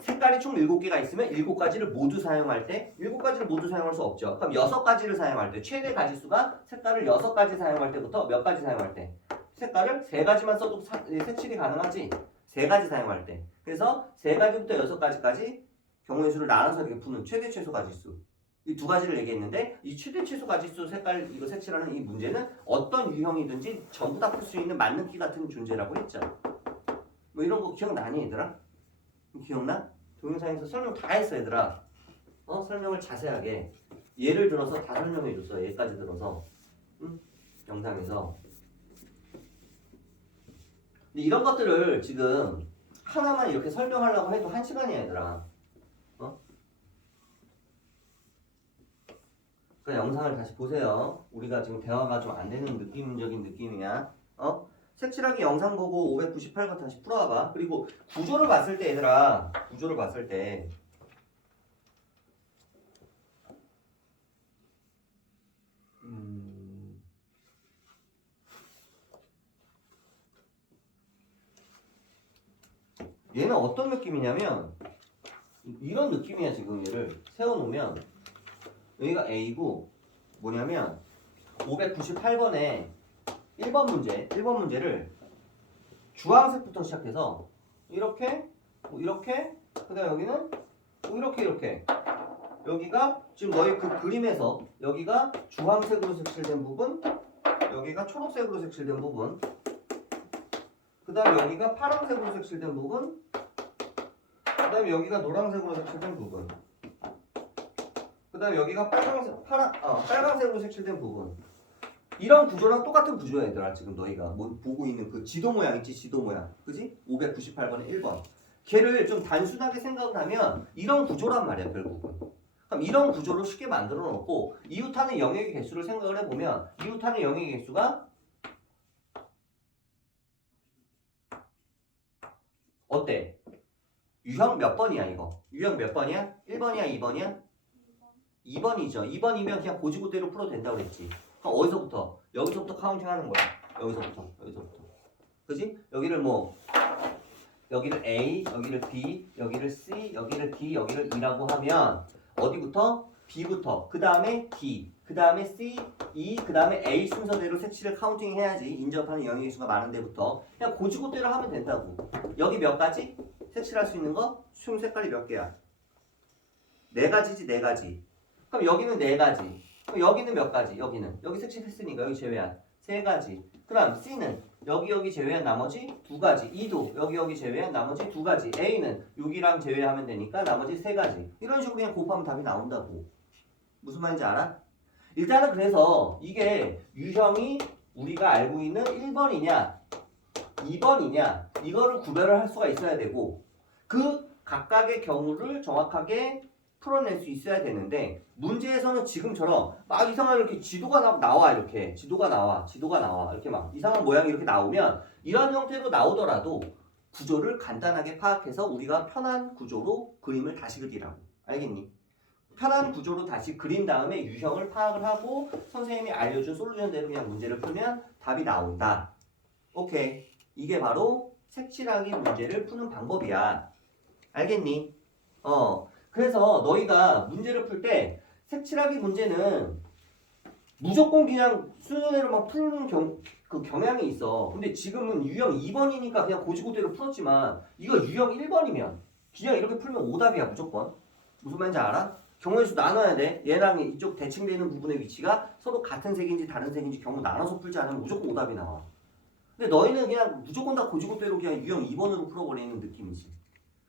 색깔이 총 7개가 있으면 7가지를 모두 사용할 때 7가지를 모두 사용할 수 없죠. 그럼 6가지를 사용할 때 최대 가지수가 색깔을 6가지 사용할 때부터 몇 가지 사용할 때 색깔을 3가지만 써도 색칠이 가능하지. 3가지 사용할 때. 그래서 3가지부터 6가지까지 경우의 수를 나눠서 이렇게 푸는 최대 최소 가지수. 이 2가지를 얘기했는데 이 최대 최소 가지수 색깔 이거 색칠하는 이 문제는 어떤 유형이든지 전부 다 풀 수 있는 맞는기 같은 존재라고 했죠. 뭐 이런 거 기억나니 얘들아? 기억나? 동영상에서 설명 다 했어 얘들아. 설명을 자세하게. 예를 들어서 다 설명해 줬어. 얘까지 들어서. 응? 영상에서. 근데 이런 것들을 지금 하나만 이렇게 설명하려고 해도 1시간이야, 얘들아. 어? 그러니까 영상을 다시 보세요. 우리가 지금 대화가 좀 안 되는 느낌적인 느낌이야. 어? 색칠하기 영상 보고 598번 다시 풀어와봐. 그리고 구조를 봤을 때 얘들아, 구조를 봤을 때 얘는 어떤 느낌이냐면 이런 느낌이야. 지금 얘를 세워놓으면 여기가 A고 뭐냐면 598번에 1번 문제를 주황색부터 시작해서 이렇게 뭐 이렇게 그다음 여기는 뭐 이렇게 여기가 지금 너희 그 그림에서 여기가 주황색으로 색칠된 부분, 여기가 초록색으로 색칠된 부분, 그 다음 여기가 파란색으로 색칠된 부분, 그 다음 여기가 노란색으로 색칠된 부분, 그 다음 여기가 빨강색으로 색칠된 부분. 이런 구조랑 똑같은 구조야 얘들아. 지금 너희가 뭐 보고 있는 그 지도 모양 있지? 지도 모양 그지? 598번에 1번 걔를 좀 단순하게 생각을 하면 이런 구조란 말이야 결국은. 그럼 이런 구조를 쉽게 만들어 놓고 이웃하는 영역의 개수를 생각을 해보면 이웃하는 영역의 개수가 어때? 유형 몇 번이야 이거? 유형 몇 번이야? 1번이야 2번이야? 2번이죠. 2번이면 그냥 고지고대로 풀어도 된다고 그랬지. 그럼 어디서부터? 여기서부터 카운팅 하는 거야. 여기서부터. 그지? 여기를 뭐 여기를 A, 여기를 B, 여기를 C, 여기를 D, 여기를 E라고 하면 어디부터? B부터, 그 다음에 D, 그 다음에 C, E, 그 다음에 A 순서대로 색칠을 카운팅 해야지. 인접하는 영역의 수가 많은 데부터 그냥 고지고대로 하면 된다고. 여기 몇 가지? 색칠할 수 있는 거? 총 색깔이 몇 개야? 4가지지 4가지. 그럼 여기는 4가지. 그럼 여기는 몇 가지? 여기 색칠했으니까 여기 제외한 3가지. 그 다음 C는 여기 제외한 나머지 2가지. E도 여기 제외한 나머지 2가지. A는 여기랑 제외하면 되니까 나머지 3가지. 이런 식으로 그냥 곱하면 답이 나온다고. 무슨 말인지 알아? 일단은 그래서 이게 유형이 우리가 알고 있는 1번이냐 2번이냐 이거를 구별을 할 수가 있어야 되고 그 각각의 경우를 정확하게 풀어낼 수 있어야 되는데 문제에서는 지금처럼 막 이상한 이렇게 지도가 나와 이렇게 지도가 나와 이렇게 막 이상한 모양이 이렇게 나오면 이런 형태로 나오더라도 구조를 간단하게 파악해서 우리가 편한 구조로 그림을 다시 그리라고. 알겠니? 편한 구조로 다시 그린 다음에 유형을 파악을 하고 선생님이 알려준 솔루션대로 그냥 문제를 풀면 답이 나온다. 오케이. 이게 바로 색칠하기 문제를 푸는 방법이야. 알겠니? 그래서 너희가 문제를 풀 때 색칠하기 문제는 무조건 그냥 순서대로만 푸는 경향이 있어. 근데 지금은 유형 2번이니까 그냥 고지고대로 풀었지만 이거 유형 1번이면 그냥 이렇게 풀면 오답이야 무조건. 무슨 말인지 알아? 경우의 수 나눠야 돼. 얘랑 이쪽 대칭되는 부분의 위치가 서로 같은 색인지 다른 색인지 경우 나눠서 풀지 않으면 무조건 오답이 나와. 근데 너희는 그냥 무조건 다 고지고대로 그냥 유형 2번으로 풀어버리는 느낌이지.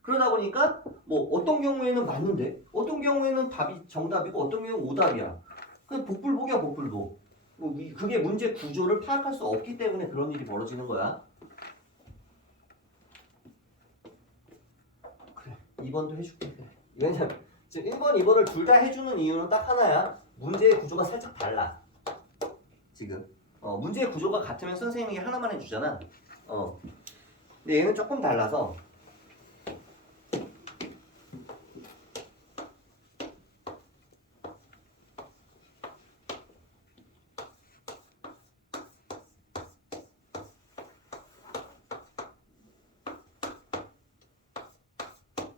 그러다 보니까 뭐 어떤 경우에는 맞는데 어떤 경우에는 답이 정답이고 어떤 경우는 오답이야. 그 복불복이야 복불복. 뭐 그게 문제 구조를 파악할 수 없기 때문에 그런 일이 벌어지는 거야. 그래 2번도 해줄게. 왜냐면 지금 1번 2번을 둘 다 해주는 이유는 딱 하나야. 문제의 구조가 살짝 달라. 지금 문제의 구조가 같으면 선생님이 하나만 해주잖아. 근데 얘는 조금 달라서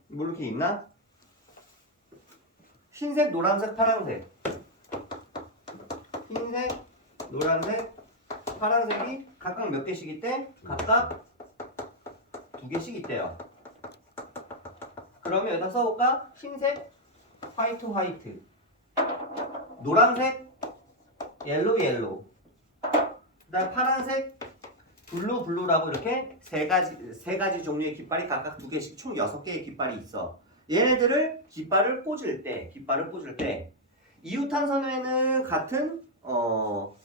뭐 이렇게 있나? 흰색, 노란색, 파란색. 흰색, 노란색, 파란색이 각각 몇 개씩 있대? 각각 2개씩 있대요. 그러면 여기다 써볼까? 흰색, 화이트. 노란색, 옐로우. 그 다음 파란색, 블루라고 이렇게 세 가지 종류의 깃발이 각각 2개씩 총 6개의 깃발이 있어. 얘네들을 깃발을 꽂을 때 이웃한섬에는 같은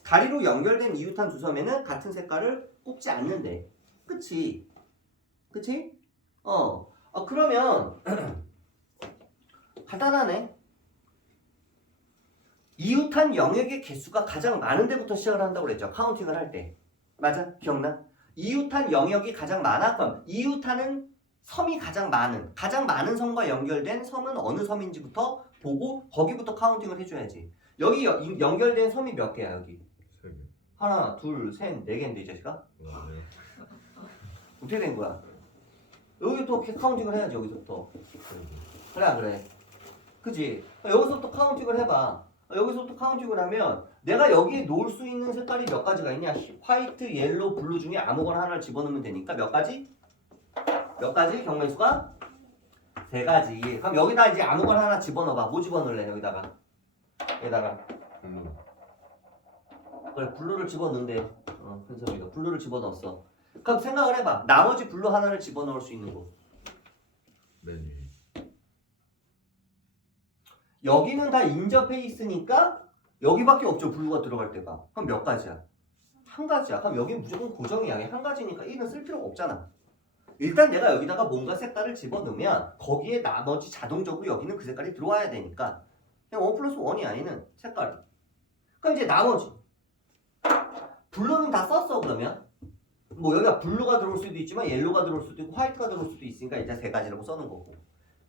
다리로 연결된 이웃한 두 섬에는 같은 색깔을 꼽지 않는데, 그치? 그치? 그러면 간단하네. 이웃한 영역의 개수가 가장 많은 데부터 시작을 한다고 그랬죠. 카운팅을 할 때. 맞아? 기억나? 이웃한 영역이 가장 많아? 그럼 이웃하는 섬이 가장 많은 섬과 연결된 섬은 어느 섬인지부터 보고 거기부터 카운팅을 해줘야지. 여기 연결된 섬이 몇 개야 여기? 3개. 하나, 둘, 셋, 네 개인데 이 자식아? 네. 어떻게 된 거야? 여기 또 카운팅을 해야지 여기서부터. 그래. 그지? 여기서부터 카운팅을 해봐. 여기서부터 카운팅을 하면 내가 여기에 놓을 수 있는 색깔이 몇 가지가 있냐? 화이트, 옐로우, 블루 중에 아무거나 하나를 집어넣으면 되니까 몇 가지? 몇 가지? 경우의 수가? 3가지. 그럼 여기다 이제 아무거나 하나 집어넣어봐. 뭐 집어넣을래 여기다가? 블루. 그래, 블루를 집어넣는데 현섭이가 블루를 집어넣었어. 그럼 생각을 해봐. 나머지 블루 하나를 집어넣을 수 있는 거. 맨 위. 여기는 다 인접해 있으니까 여기밖에 없죠. 블루가 들어갈 때가. 그럼 몇 가지야? 한 가지야. 그럼 여기는 무조건 고정이야. 한 가지니까 1은 쓸 필요가 없잖아. 일단 내가 여기다가 뭔가 색깔을 집어넣으면 거기에 나머지 자동적으로 여기는 그 색깔이 들어와야 되니까 그냥 1+1이 아니는 색깔이. 그럼 이제 나머지 블루는 다 썼어. 그러면 뭐 여기가 블루가 들어올 수도 있지만 옐로우가 들어올 수도 있고 화이트가 들어올 수도 있으니까 이제 3가지라고 써는 거고.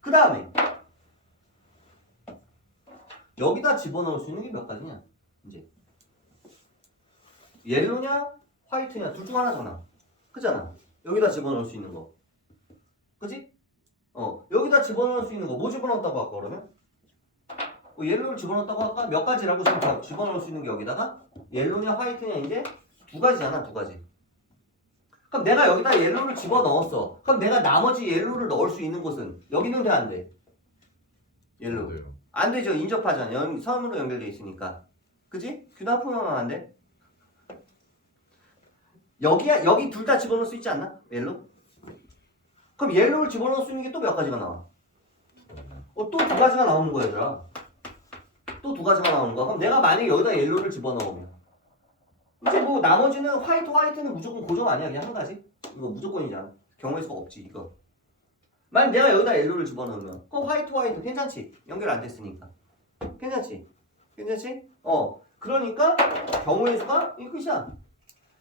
그 다음에 여기다 집어넣을 수 있는 게 몇 가지냐? 이제 옐로냐 화이트냐 둘 중 하나잖아. 그잖아. 여기다 집어넣을 수 있는 거. 그지? 여기다 집어넣을 수 있는 거. 뭐 집어넣었다고 할까 그러면? 옐로우를 집어넣었다고 할까? 몇 가지라고 지금 집어넣을 수 있는 게 여기다가 옐로우냐 화이트냐 이제 2가지잖아. 2가지. 그럼 내가 여기다 옐로우를 집어넣었어. 그럼 내가 나머지 옐로우를 넣을 수 있는 곳은 여기는 돼 안 돼? 옐로우. 돼요. 안 되죠. 인접하잖아. 섬으로 연결돼 있으니까. 그지? 귀납품하면 안 돼. 여기 둘 다 집어넣을 수 있지 않나? 옐로우? 그럼 옐로우를 집어넣을 수 있는 게 또 몇 가지가 나와? 또 2가지가 나오는 거야, 얘들아. 또 2가지가 나오는 거야. 그럼 내가 만약에 여기다 옐로우를 집어넣으면 이제 뭐 나머지는 화이트는 무조건 고정 아니야. 그냥 한 가지. 이거 무조건이잖아. 경우의 수가 없지, 이거. 만약 내가 여기다 옐로우를 집어넣으면 그럼 화이트 괜찮지? 연결 안 됐으니까. 괜찮지? 그러니까 경우의 수가 이 끝이야.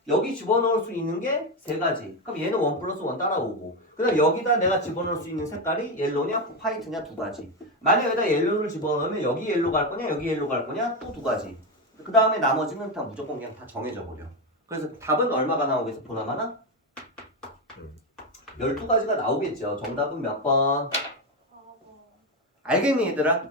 여기 집어넣을 수 있는 게 3가지. 그럼 얘는 1+1 따라오고. 그 다음 여기다 내가 집어넣을 수 있는 색깔이 옐로우냐 화이트냐 2가지. 만약 여기다 옐로우를 집어넣으면 여기 옐로우 갈 거냐 여기 옐로우 갈 거냐 또 2가지. 그 다음에 나머지는 다 무조건 그냥 다 정해져 버려. 그래서 답은 얼마가 나오겠어? 보나마나? 12가지가 나오겠죠. 정답은 몇 번? 알겠니 얘들아?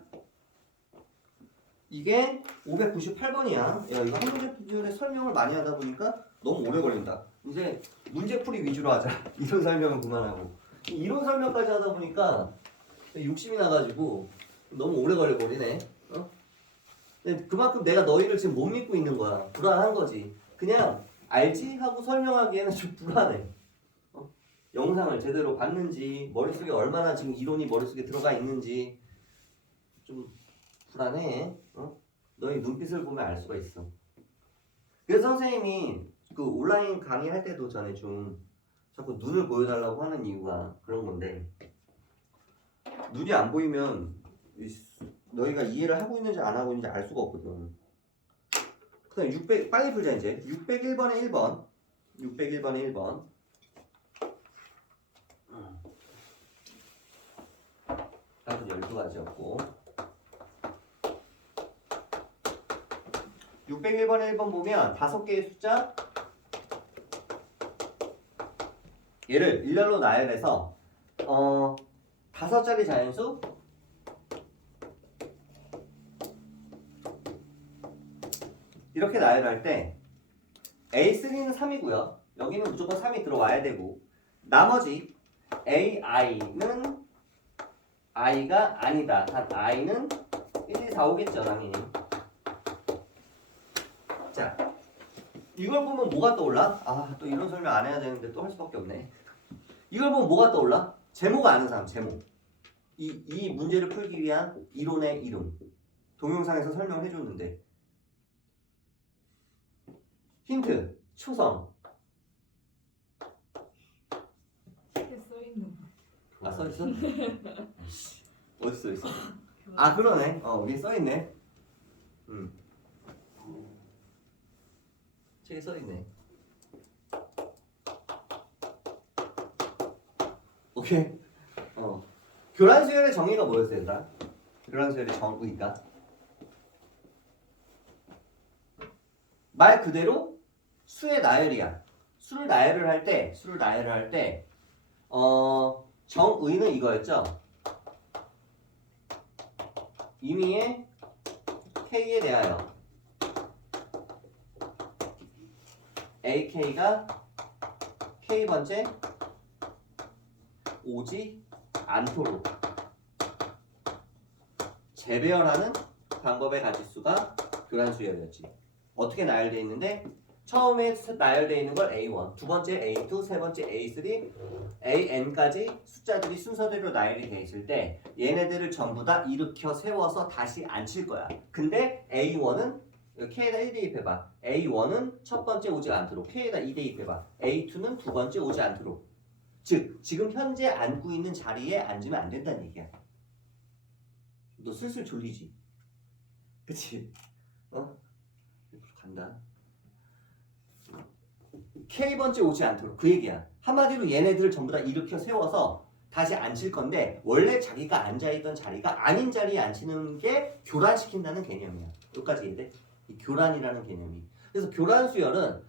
이게 598번이야. 야, 이거 한 문제풀이에 설명을 많이 하다 보니까 너무 오래 걸린다. 이제 문제풀이 위주로 하자. 이론 설명은 그만하고. 이론 설명까지 하다 보니까 욕심이 나가지고 너무 오래 걸려버리네. 근데 그만큼 내가 너희를 지금 못 믿고 있는 거야. 불안한 거지. 그냥 알지? 하고 설명하기에는 좀 불안해. 영상을 제대로 봤는지 머릿속에 얼마나 지금 이론이 머릿속에 들어가 있는지 좀 불안해. 너희 눈빛을 보면 알 수가 있어. 그래서 선생님이 그 온라인 강의할 때도 전에 좀 자꾸 눈을 보여달라고 하는 이유가 그런 건데, 눈이 안 보이면 너희가 이해를 하고 있는지 안 하고 있는지 알 수가 없거든. 그 다음에 600 빨리 풀자. 이제 601번에 1번 601번에 1번 답은 12가지였고 601번에 1번 보면 5개의 숫자 얘를 일렬로 나열해서 5자리 자연수 이렇게 나열할 때 A3는 3이고요. 여기는 무조건 3이 들어와야 되고 나머지 AI는 I가 아니다. 단 I는 1, 2, 4, 5겠죠 당연히. 자, 이걸 보면 뭐가 떠올라? 또 이런 설명 안 해야 되는데 또 할 수밖에 없네. 이걸 보면 뭐가 떠올라? 제목 아는 사람, 제목. 이 문제를 풀기 위한 이론의 이름. 동영상에서 설명을 해줬는데. 힌트. 초성. 책에 써 있는 거. 아, 써있어? 어디 써있어? 아, 그러네. 위에 써있네. 책에 써있네. 오케이. 교란 수열의 정의가 뭐였어요, 얘들아? 교란 수열의 정의가 말 그대로 수의 나열이야. 수를 나열을 할 때, 정의는 이거였죠. 임의의 K에 대하여 AK가 K번째 오지 않도록 재배열하는 방법의 가지수가 교란수열이었지. 어떻게 나열되어 있는데 처음에 나열되어 있는 걸 A1, 두 번째 A2, 세 번째 A3, AN까지 숫자들이 순서대로 나열이 되어 있을 때 얘네들을 전부 다 일으켜 세워서 다시 앉힐 거야. 근데 A1은 K에다 1 대입해봐. A1은 첫 번째 오지 않도록 K에다 2 대입해봐. A2는 두 번째 오지 않도록. 즉 지금 현재 앉고 있는 자리에 앉으면 안 된다는 얘기야. 너 슬슬 졸리지? 그치? 간다. K번째 오지 않도록 그 얘기야. 한마디로 얘네들을 전부 다 일으켜 세워서 다시 앉힐 건데 원래 자기가 앉아있던 자리가 아닌 자리에 앉히는 게 교란시킨다는 개념이야. 여기까지 이해돼? 이 교란이라는 개념이. 그래서 교란수열은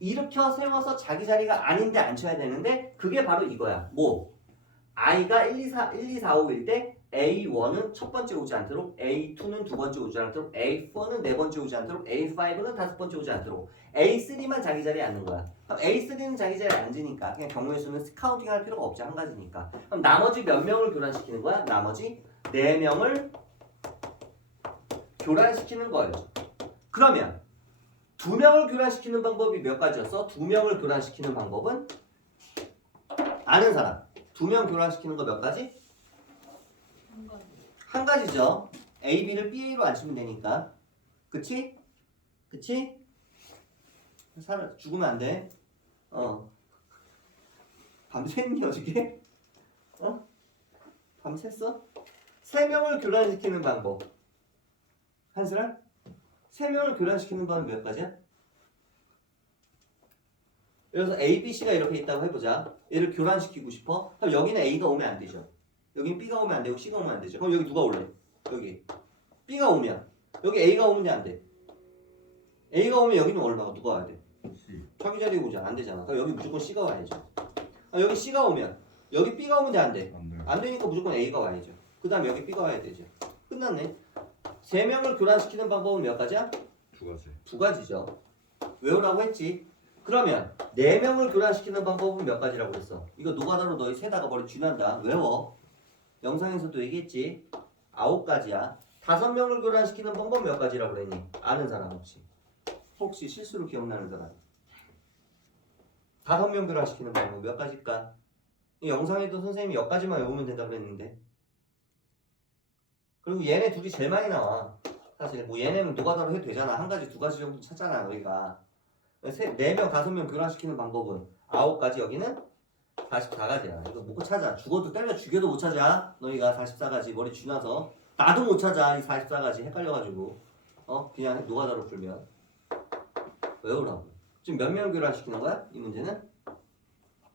일으켜 세워서 자기 자리가 아닌데 앉혀야 되는데 그게 바로 이거야. 뭐? I가 1, 2, 4, 5일 때 A1은 첫 번째 오지 않도록, A2는 두 번째 오지 않도록, A4는 네 번째 오지 않도록, A5는 다섯 번째 오지 않도록, A3만 자기 자리에 앉는 거야. 그럼 A3는 자기 자리에 앉으니까 그냥 경우의 수는 카운팅 할 필요가 없지. 한 가지니까. 그럼 나머지 몇 명을 교란시키는 거야? 나머지 4명을 교란시키는 거예요. 그러면 2명을 교란시키는 방법이 몇 가지였어? 2명을 교란시키는 방법은 아는 사람. 2명 교란시키는 거 몇 가지? 한 가지죠. A, B를 B, A로 앉히면 되니까. 그치? 그치? 죽으면 안 돼. 밤샜니 어저께? 밤샜어? 3명을 교란시키는 방법. 한 사람? 3명을 교란시키는 방법이 몇 가지야? 그래서 A, B, C가 이렇게 있다고 해보자. 얘를 교란시키고 싶어? 그럼 여기는 A가 오면 안 되죠. 여긴 B가 오면 안 되고 C가 오면 안 되죠. 그럼 여기 누가 올래? 여기 B가 오면 여기 A가 오면 안 돼. A가 오면 여기는 얼마가 누가 와야 돼? C. 자기 자리에 오자. 안 되잖아. 그럼 여기 무조건 C가 와야죠. 여기 C가 오면 여기 B가 오면 돼? 안 돼? 안 돼. 안 되니까 무조건 A가 와야죠. 그 다음에 여기 B가 와야 되죠. 끝났네. 3명을 교란시키는 방법은 몇 가지야? 2가지. 2가지죠. 외우라고 했지. 그러면 4명을 교란시키는 방법은 몇 가지라고 그랬어? 이거 노가다로 너희 세다가 머리 쥐난다. 외워. 영상에서도 얘기했지. 9가지야. 5명을 교란시키는 방법 몇 가지라고 그랬니? 아는 사람 혹시 실수로 기억나는 사람? 5명 교란시키는 방법 몇 가지일까? 이 영상에도 선생님이 몇 가지만 외우면 된다고 그랬는데. 그리고 얘네 둘이 제일 많이 나와. 사실 뭐 얘네는 노가다로 해도 되잖아. 한 가지, 2가지 정도 찾잖아 너희가. 4명, 5명 교란시키는 방법은 9가지, 여기는 44가지야. 이거 못 찾아. 죽어도 때려 죽여도 못 찾아. 너희가 44가지 머리 쥐나서. 나도 못 찾아. 이 44가지 헷갈려가지고. 그냥 노가다로 풀면. 외우라고. 지금 몇 명 교란시키는 거야? 이 문제는?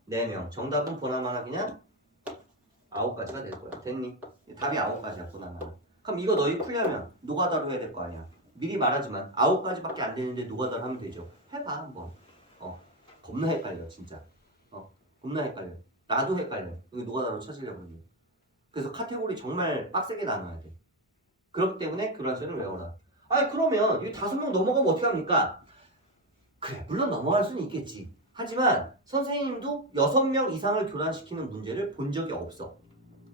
4명. 정답은 보나마나 그냥 9가지가 될 거야. 됐니? 답이 9가지야 보나마나. 그럼 이거 너희 풀려면 노가다로 해야 될 거 아니야. 미리 말하지만 9가지밖에 안 되는데 노가다로 하면 되죠. 해봐 한번. 겁나 헷갈려 진짜. 겁나 헷갈려. 나도 헷갈려. 이거 노가다로 찾으려고 그러면. 그래서 카테고리 정말 빡세게 나눠야 돼. 그렇기 때문에 교란수열을 외워라. 아니 그러면 이 5명 넘어가면 어떻게 합니까? 그래 물론 넘어갈 수는 있겠지. 하지만 선생님도 6명 이상을 교란시키는 문제를 본 적이 없어.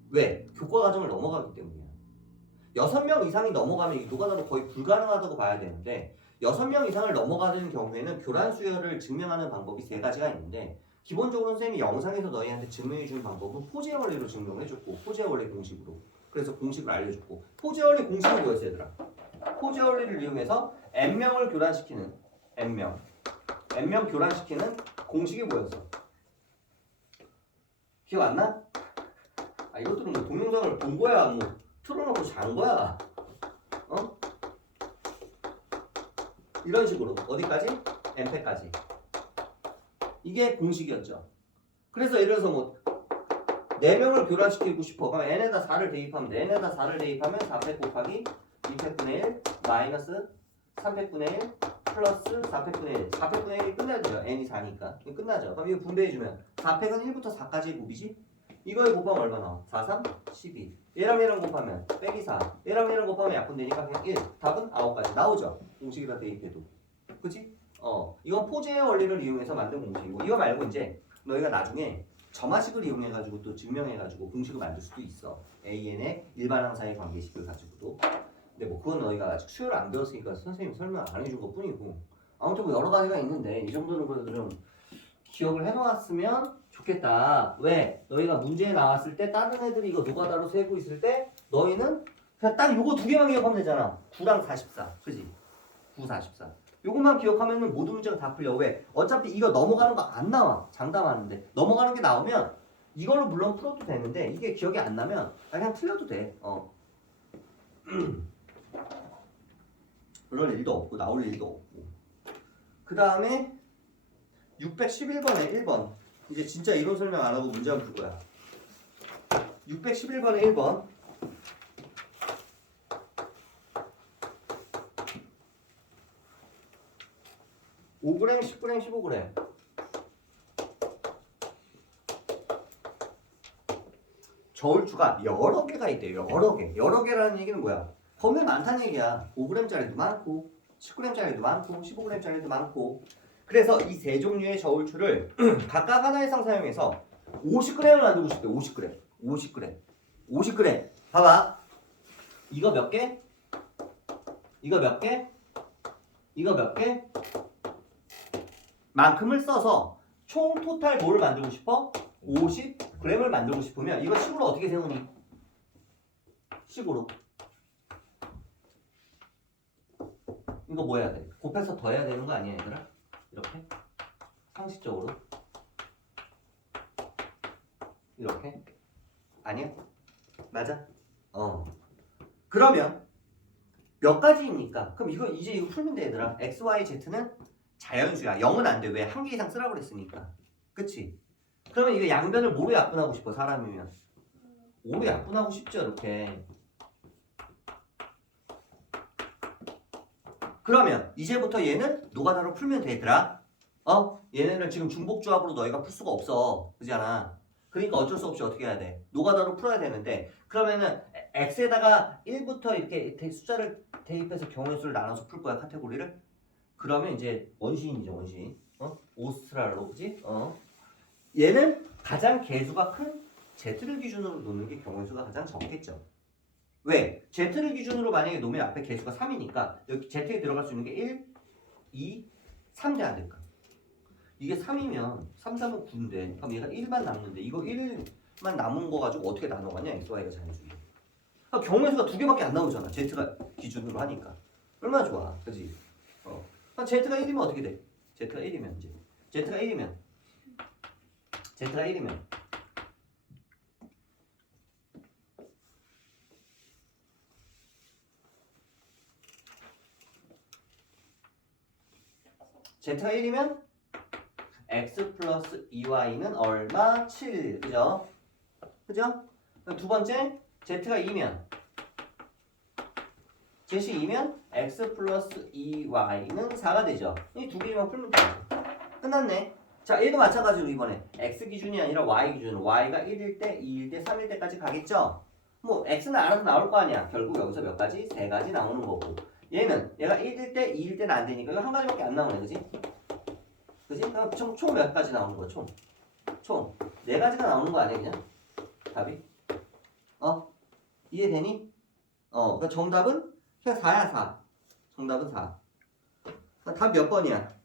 왜? 교과 과정을 넘어가기 때문이야. 6명 이상이 넘어가면 이 노가다로 거의 불가능하다고 봐야 되는데 6명 이상을 넘어가는 경우에는 교란수열을 증명하는 방법이 3가지가 있는데 기본적으로 선생님이 영상에서 너희한테 증명해준 방법은 포지의 원리로 증명해줬고 포지의 원리 공식으로. 그래서 공식을 알려줬고 포지의 원리 공식은 뭐였어 얘들아? 포지의 원리를 이용해서 n명을 교란시키는 n명 교란시키는 공식이 뭐였어? 기억 안 나? 아 이것들은 뭐 동영상을 본 거야 뭐 틀어놓고 잔 거야 어? 이런 식으로 어디까지? n패까지 이게 공식이었죠. 그래서 예를 들어서 뭐 4명을 교란시키고 싶어 그러면 n에다 4를 대입하면 돼. n에다 4를 대입하면 4팩 곱하기 2팩분의 1 마이너스 3팩분의 1 플러스 4팩분의 1 4팩분의 1이 끝나죠. n이 4니까 끝나죠. 그럼 이거 분배해주면 4팩은 1부터 4까지의 곱이지 이거에 곱하면 얼마 나와? 4, 3, 12 얘랑 얘랑 곱하면 빼기 4 얘랑 얘랑 곱하면 약분되니까 그냥 1 답은 9까지 나오죠. 공식에다 대입해도 그치? 이건 포제의 원리를 이용해서 만든 공식이고 이거 말고 이제 너희가 나중에 점화식을 이용해가지고 또 증명해가지고 공식을 만들 수도 있어. AN의 일반항사의 관계식을 가지고도. 근데 뭐 그건 너희가 아직 수요를 안 배웠으니까 선생님이 설명 안 해준 것 뿐이고 아무튼 뭐 여러 가지가 있는데 이 정도는 그래도 좀 기억을 해놓았으면 좋겠다. 왜? 너희가 문제에 나왔을 때 다른 애들이 이거 노가다로 세고 있을 때 너희는 그냥 딱 요거 2개만 기억하면 되잖아. 9랑 44 그지? 9, 44 요것만 기억하면은 모든 문제가 다 풀려. 왜? 어차피 이거 넘어가는 거 안 나와. 장담하는데 넘어가는 게 나오면 이걸로 물론 풀어도 되는데 이게 기억이 안 나면 그냥 틀려도 돼. 그럴 일도 없고 나올 일도 없고. 그 다음에 611번에 1번 이제 진짜 이론 설명 안 하고 문제만 풀 거야. 611번에 1번 5g, 10g, 15g. 저울추가 여러 개가 있대요. 여러 개. 여러 개라는 얘기는 뭐야? 겁나 많다는 얘기야. 5g짜리도 많고 10g짜리도 많고 15g짜리도 많고 그래서 이 세 종류의 저울추를 각각 하나의 상 사용해서 50g을 만들고 싶대. 50g. 50g. 50g. 봐봐. 이거 몇 개? 이거 몇 개? 이거 몇 개? 만큼을 써서 총 토탈 뭐를 만들고 싶어? 50g을 만들고 싶으면 이거 식으로 어떻게 세우니? 식으로 이거 뭐 해야 돼? 곱해서 더 해야 되는 거 아니야 얘들아? 이렇게? 상식적으로 이렇게? 아니야? 맞아? 그러면 몇 가지입니까? 그럼 이거 풀면 돼 얘들아. x, y, z는 자연수야. 0은 안 돼. 왜? 한 개 이상 쓰라고 그랬으니까. 그치? 그러면 이거 양변을 뭐로 약분하고 싶어? 사람이면 5로 약분하고 싶죠 이렇게. 그러면 이제부터 얘는 노가다로 풀면 돼 얘들아. 얘네는 지금 중복조합으로 너희가 풀 수가 없어. 그잖아. 그러니까 어쩔 수 없이 어떻게 해야 돼? 노가다로 풀어야 되는데 그러면은 x에다가 1부터 이렇게 숫자를 대입해서 경우의 수를 나눠서 풀 거야 카테고리를. 그러면 이제 원시인이죠 원시인. 오스트랄로 그지? 얘는 가장 개수가 큰 Z를 기준으로 놓는 게 경우의 수가 가장 적겠죠. 왜? Z를 기준으로 만약에 놓으면 앞에 개수가 3이니까 여기 Z에 들어갈 수 있는 게 1, 2, 3대 안 될까? 이게 3이면 3, 3은 9인데 그럼 얘가 1만 남는데 이거 1만 남은 거 가지고 어떻게 나눠가냐? X, Y가 자연수야. 그러니까 경우의 수가 2개밖에 안 나오잖아. Z가 기준으로 하니까. 얼마나 좋아. 그지? Z가 1이면 어떻게 돼? Z가 1이면 이제 Z가 1이면 Z가 1이면 x 플러스 2y는 얼마? 7. 그죠? 그죠? 두 번째 Z가 2면 Z이 2면 x 플러스 2y는 4가 되죠. 이 두 개만 풀면 되죠. 끝났네. 자, 얘도 마찬가지로 이번에 x 기준이 아니라 y 기준. y가 1일 때, 2일 때, 3일 때까지 가겠죠? 뭐 x는 알아서 나올 거 아니야. 결국 여기서 몇 가지? 3가지 나오는 거고. 얘가 1일 때, 2일 때는 안 되니까 이거 한 가지밖에 안 나오네. 그지? 그지? 그럼 총 몇 가지 나오는 거야? 총 4가지가 나오는 거 아니야 그냥? 답이? 이해되니? 그러니까 정답은 그냥 4야 4. 정답은 4. 답 몇 번이야?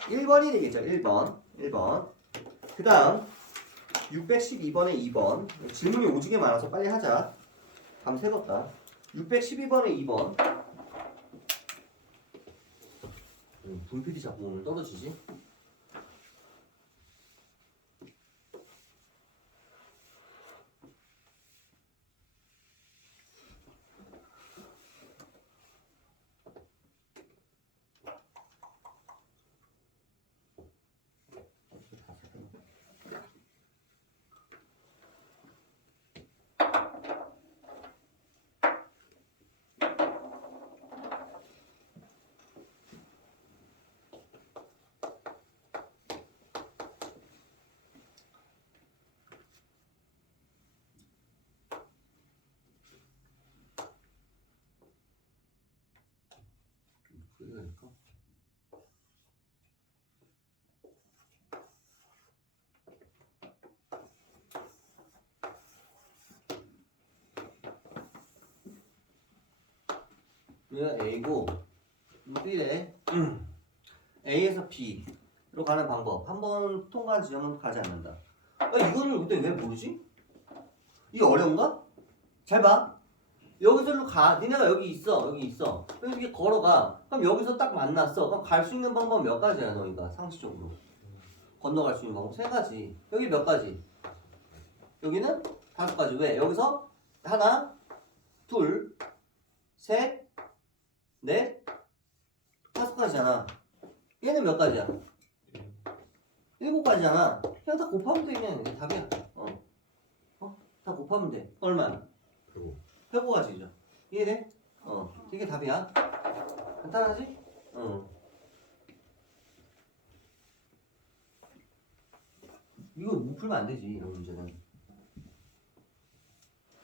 1번이 되겠죠. 1번. 그 다음 612번에 2번. 질문이 오지게 많아서 빨리 하자. 밤 새겠다. 612번에 2번. 분필이 자꾸 오늘 떨어지지? 그러니까 얘가 A고 B래. A에서 B로 가는 방법 한 번 통과한 지점은 가지 않는다. 이거는 근데 왜 모르지? 이게 어려운가? 잘 봐. 여기서로 가. 니네가 여기 있어. 여기 있어. 여기서 이렇게 걸어가. 그럼 여기서 딱 만났어. 그럼 갈 수 있는 방법 몇 가지야, 너희가 상식적으로. 건너갈 수 있는 방법 세 가지. 여기 몇 가지? 여기는 다섯 가지. 왜? 여기서 하나, 둘, 셋, 넷, 다섯 가지잖아. 얘는 몇 가지야? 일곱 가지잖아. 그냥 다 곱하면 돼. 그냥 이게 답이야. 다 곱하면 돼. 얼마? 그리고 105가지죠. 이해돼? 이게 답이야. 간단하지? 이거 못 풀면 안 되지, 이런 문제는.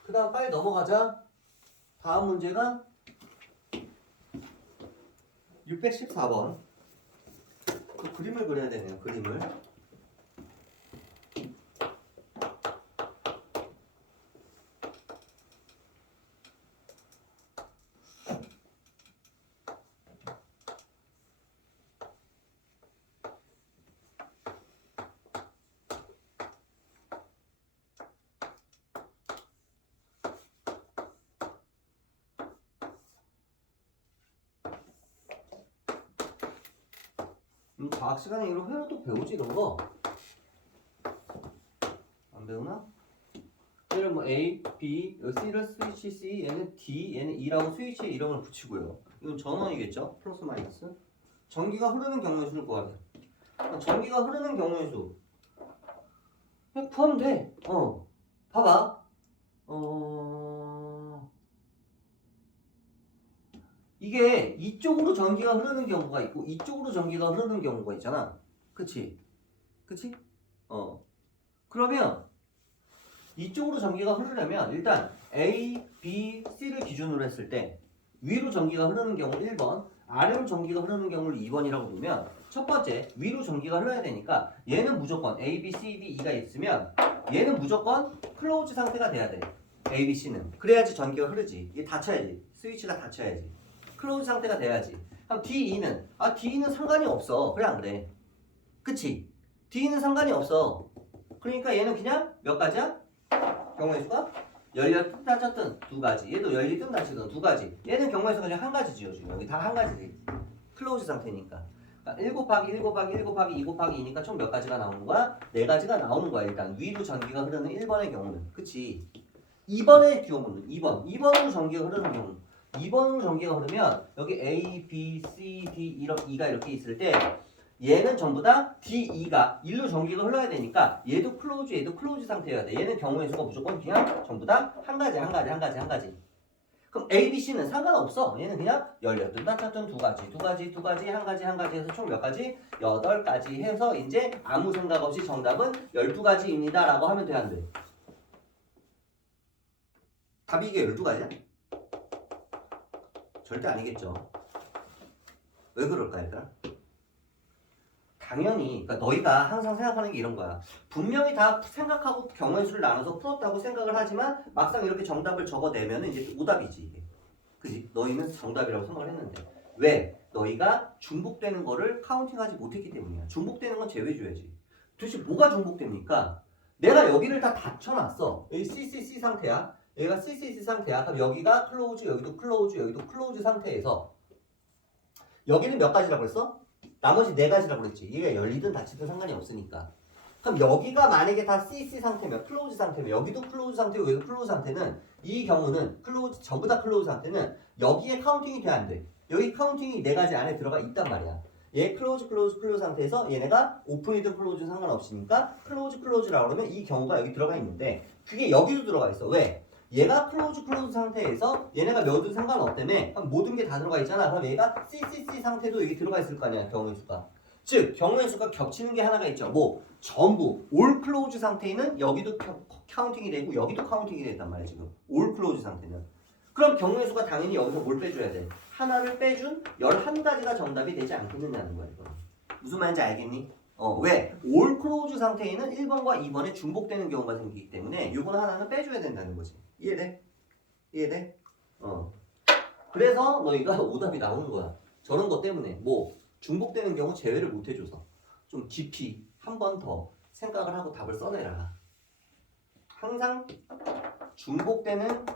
그 다음 빨리 넘어가자. 다음 문제가 614번. 그 그림을 그려야 되네요, 그림을. 과학 시간에 이런 회로도 배우지 이런 거? 안 배우나? 얘는 뭐 A, B, C를 스위치 C, 얘는 D, 얘는 E라고 스위치에 이름을 붙이고요. 이건 전원이겠죠? 플러스 마이너스. 전기가 흐르는 경우의 수를 구하래. 전기가 흐르는 경우의 수. 그냥 구하면 돼. 봐봐. 이게 이쪽으로 전기가 흐르는 경우가 있고 이쪽으로 전기가 흐르는 경우가 있잖아. 그치? 그치? 그러면 이쪽으로 전기가 흐르려면 일단 A, B, C를 기준으로 했을 때 위로 전기가 흐르는 경우 1번, 아래로 전기가 흐르는 경우를 2번이라고 보면 첫 번째, 위로 전기가 흘러야 되니까 얘는 무조건 A, B, C, D, E가 있으면 얘는 무조건 클로즈 상태가 돼야 돼. A, B, C는. 그래야지 전기가 흐르지. 이게 닫혀야지. 스위치가 닫혀야지. 클로즈 상태가 돼야지. 그럼 D, E는 상관이 없어. 그래 안 그래? 그치? D는 상관이 없어. 그러니까 얘는 그냥 몇 가지야? 경우의 수가 열렸든 닫혔든 두 가지. 얘도 열리든 닫히든 두 가지. 얘는 경우의 수가 그냥 한 가지지요. 지금 여기 다 한 가지지. 클로즈 상태니까. 그러니까 1 곱하기 1 곱하기 1 곱하기 2 곱하기 2니까 총 몇 가지가 나오는 거야? 네 가지가 나오는 거야. 일단 위로 전기가 흐르는 1번의 경우는. 그치? 2번의 경우는 2번으로 전기가 흐르는 경우. 2번으로 전기가 흐르면 여기 A, B, C, D, E가 이렇게 있을 때 얘는 전부 다 D, E가 1로 전기가 흘러야 되니까 얘도 클로즈 상태여야 돼. 얘는 경우의 수가 무조건 그냥 전부 다 한 가지. 그럼 A, B, C는 상관없어. 얘는 그냥 열렸든 닫혔든 두 가지, 한 가지 해서 총 몇 가지? 8가지 해서 이제 아무 생각 없이 정답은 12가지입니다 라고 하면 돼, 안 돼? 답이 이게 12가지야? 절대 아니겠죠. 왜 그럴까 일단? 당연히 그러니까 너희가 항상 생각하는 게 이런 거야. 분명히 다 생각하고 경우의 수를 나눠서 풀었다고 생각을 하지만 막상 이렇게 정답을 적어내면 이제 오답이지 이게. 그지? 너희는 정답이라고 생각을 했는데 왜? 너희가 중복되는 거를 카운팅하지 못했기 때문이야. 중복되는 건 제외해줘야지. 도대체 뭐가 중복됩니까? 내가 여기를 다 닫혀놨어. 여기 CCC 상태야. 여기가 CCC 상태야. 그럼 여기가 클로즈, 여기도 클로즈 상태에서 여기는 몇 가지라고 했어? 나머지 네 가지라고 그랬지. 얘가 열리든 닫히든 상관이 없으니까. 그럼 여기가 만약에 다 CC 상태면 클로즈 상태면 여기도 클로즈 상태고 여기도 클로즈 상태는 이 경우는 클로즈 전부 다 클로즈 상태는 여기에 카운팅이 돼 안 돼. 여기 카운팅이 네 가지 안에 들어가 있단 말이야. 얘 클로즈 상태에서 얘네가 오픈이든 클로즈 상관없으니까 클로즈라고 그러면 이 경우가 여기 들어가 있는데 그게 여기도 들어가 있어. 왜? 얘가 클로즈 상태에서 얘네가 몇든 상관없다며 모든 게 다 들어가 있잖아. 그럼 얘가 CCC 상태도 여기 들어가 있을 거 아니야. 경우의 수가. 즉 경우의 수가 겹치는 게 하나가 있죠. 뭐 전부 올 클로즈 상태에는 여기도 카운팅이 되고 여기도 카운팅이 된단 말이야. 지금 올 클로즈 상태는. 그럼 경우의 수가 당연히 여기서 뭘 빼줘야 돼? 하나를 빼준 11가지가 정답이 되지 않겠느냐는 거야. 이거. 무슨 말인지 알겠니? 왜? 올 클로즈 상태에는 1번과 2번에 중복되는 경우가 생기기 때문에 이건 하나는 빼줘야 된다는 거지. 이해돼? 이해돼? 그래서 너희가 오답이 나오는 거야. 저런 것 때문에 뭐 중복되는 경우 제외를 못 해줘서 좀 깊이 한 번 더 생각을 하고 답을 써내라. 항상 중복되는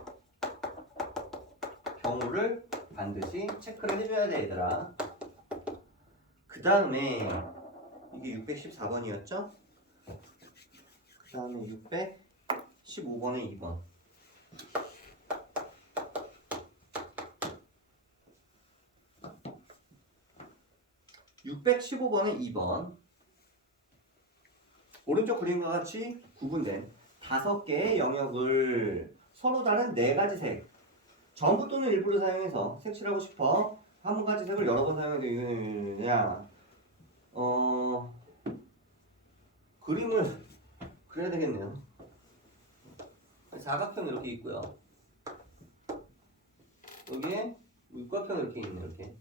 경우를 반드시 체크를 해줘야 돼 얘들아. 그 다음에 이게 614번이었죠? 그 다음에 615번에 2번. (615번에) 2번. 오른쪽 그림과 같이 구분된 5개의 영역을 서로 다른 4가지 색 전부 또는 일부를 사용해서 색칠하고 싶어. 한 가지 색을 여러 번 사용해도 되느냐? 그림을 그려야 되겠네요. 사각형 이렇게 있고요. 여기에 육각형 이렇게 있네. 이렇게.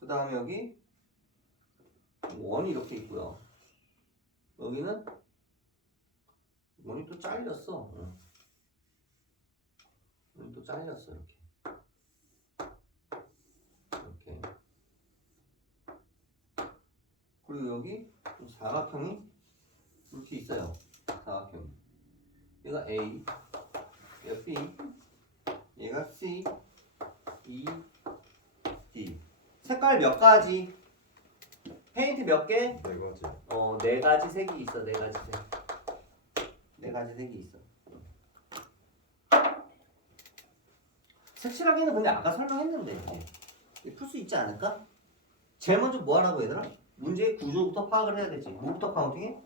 그 다음에 여기 원이 이렇게 있고요. 여기는 원이 또 잘렸어. 원이 또 잘렸어. 이렇게. 이렇게. 그리고 여기 사각형이 이렇게 있어요. 사각형이. 얘가 A, 얘가 B, 얘가 C, E, D. 색깔 몇 가지? 페인트 몇 개? 4가지. 4가지 색이 있어. 4가지 색. 4가지 색이 있어. 색칠하기는 근데 아까 설명했는데 풀 수 있지 않을까? 제일 먼저 뭐 하라고 얘들아? 문제의 구조부터 파악을 해야 되지. 뭐부터 카운팅해?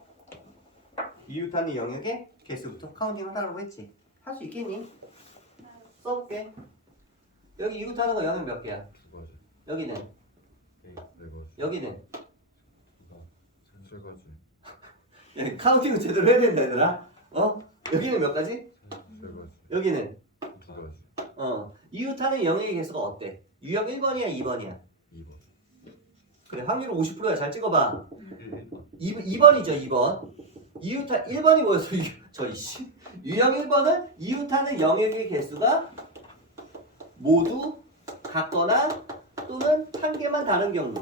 이웃하는 영역의 개수부터 카운팅을 하라고 했지. 할 수 있겠니? 써볼게. 여기 이웃하는 거 영역 몇 개야? 2가지. 여기는? 4가지. 여기는? 3가지. 여기 카운팅을 제대로 해야 된다 얘들아. 여기는 몇 가지? 3가지. 여기는? 2가지. 이웃하는 영역의 개수가 어때? 유형 1번이야 2번이야? 2번. 그래 확률은 50%야. 잘 찍어봐. 1. 2번이죠 2번. 이웃하 1번이 뭐였어? 유형 1번은 이웃하는 영역의 개수가 모두 같거나 또는 한 개만 다른 경우.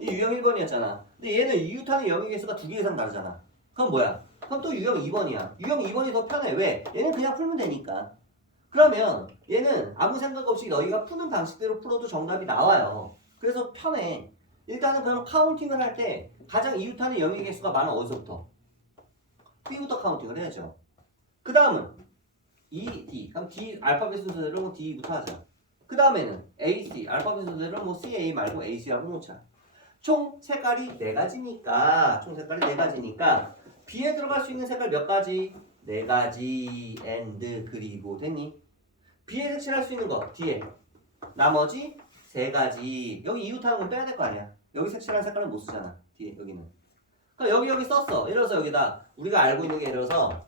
이 유형 1번이었잖아. 근데 얘는 이웃하는 영역의 개수가 2개 이상 다르잖아. 그럼 뭐야? 그럼 또 유형 2번이야. 유형 2번이 더 편해. 왜? 얘는 그냥 풀면 되니까. 그러면 얘는 아무 생각 없이 너희가 푸는 방식대로 풀어도 정답이 나와요. 그래서 편해. 일단은 그럼 카운팅을 할 때 가장 이웃하는 영역의 개수가 많아. 어디서부터? B부터 카운팅을 해야죠. 그 다음은 E, D. 그럼 D 알파벳 순서대로 D부터 하자. 그 다음에는 A, C. 알파벳 순서대로 뭐 C, A 말고 A, C하고 놓자. 총 색깔이 4가지니까 총 색깔이 4가지니까 B에 들어갈 수 있는 색깔 몇 가지? 4가지 and 그리고 됐니? B에 색칠할 수 있는 거 D에 나머지 3가지. 여기 이웃하는 건 빼야 될 거 아니야. 여기 색칠한 색깔은 못 쓰잖아. 뒤에 여기는. 그러니까 여기 썼어. 예를 들어서 여기다 우리가 알고 있는 게 예를 들어서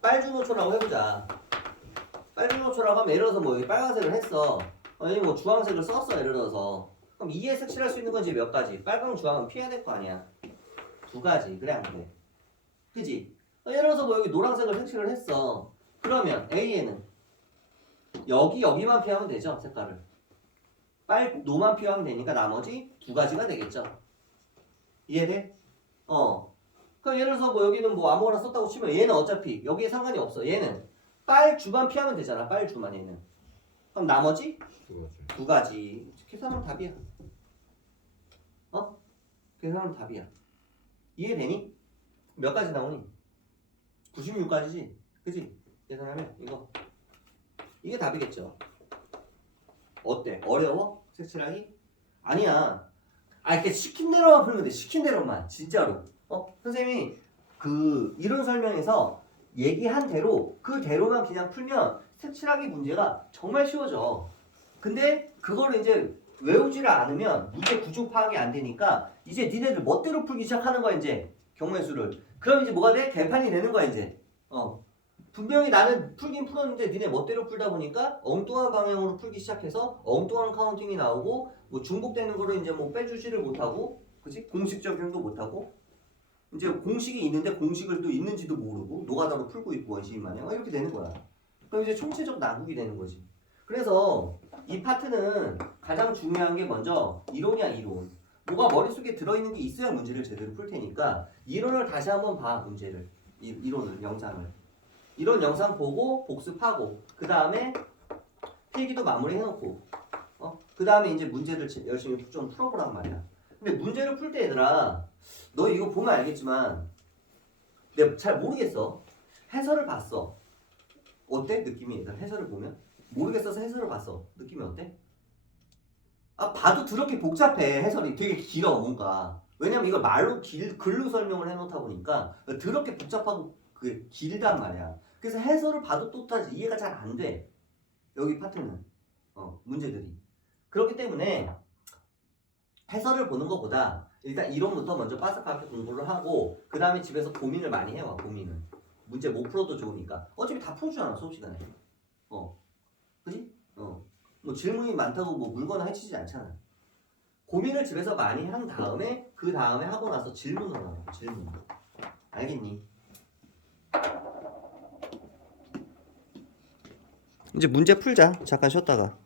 빨주노초라고 해보자. 빨주노초라고 하면 예를 들어서 뭐 여기 빨간색을 했어. 아니 뭐 주황색을 썼어. 예를 들어서 그럼 이에 색칠할 수 있는 건 이제 몇 가지? 빨강, 주황은 피해야 될 거 아니야. 2가지. 그래 안 그래? 그지? 예를 들어서 뭐 여기 노란색을 색칠을 했어. 그러면 A에는 여기만 피하면 되죠. 색깔을. 노만 피하면 되니까 나머지 2가지가 되겠죠. 이해돼? 그럼 예를 들어서 뭐 여기는 뭐 아무거나 썼다고 치면 얘는 어차피 여기에 상관이 없어. 얘는 빨주만 피하면 되잖아. 빨주만 얘는. 그럼 나머지 두 가지. 두 가지. 계산하면 답이야. 계산하면 답이야. 이해되니? 몇 가지 나오니? 96가지지? 그지? 계산하면 이게 답이겠죠. 어때? 어려워? 색칠하기? 아니야. 이렇게 시킨 대로만 풀면 돼. 시킨 대로만. 진짜로. 선생님이 그 이론 설명에서 얘기한 대로 그 대로만 그냥 풀면 색칠하기 문제가 정말 쉬워져. 근데 그거를 이제 외우지를 않으면 문제 구조 파악이 안 되니까 이제 니네들 멋대로 풀기 시작하는 거야 이제 경우의 수를. 그럼 이제 뭐가 돼? 개판이 되는 거야 이제. 분명히 나는 풀긴 풀었는데 니네 멋대로 풀다 보니까 엉뚱한 방향으로 풀기 시작해서 엉뚱한 카운팅이 나오고 뭐 중복되는 거를 이제 뭐 빼주지를 못하고, 그치? 공식 적용도 못하고, 이제 공식이 있는데 공식을 또 있는지도 모르고 노가다로 풀고 있고 원시인 마냥 이렇게 되는 거야. 그럼 이제 총체적 난국이 되는 거지. 그래서 이 파트는 가장 중요한 게 먼저 이론이야 이론. 뭐가 머릿속에 들어있는 게 있어야 문제를 제대로 풀 테니까 이론을 다시 한번 봐. 문제를 이론을 영상을 이론 영상 보고 복습하고 그 다음에 필기도 마무리 해놓고 그 다음에 이제 문제를 열심히 좀 풀어보란 말이야. 근데 문제를 풀 때 얘들아 너 이거 보면 알겠지만 내가 잘 모르겠어. 해설을 봤어. 어때? 느낌이 얘들아 해설을 보면 모르겠어서 해설을 봤어. 느낌이 어때? 봐도 더럽게 복잡해. 해설이 되게 길어 뭔가. 왜냐면 이걸 말로 글로 설명을 해놓다 보니까 더럽게 복잡하고 그 길단 말이야. 그래서 해설을 봐도 또 다시 이해가 잘 안 돼. 여기 파트는 문제들이. 그렇기 때문에 해설을 보는 것보다 일단 이론부터 먼저 빠삭하게 공부를 하고 그 다음에 집에서 고민을 많이 해와. 고민을. 문제 못 풀어도 좋으니까. 어차피 다 풀어주잖아 수업 시간에. 그지? 뭐 질문이 많다고 뭐 물거나 해치지 않잖아. 고민을 집에서 많이 한 다음에 그 다음에 하고 나서 질문을 하라. 질문. 알겠니? 이제 문제 풀자. 잠깐 쉬었다가.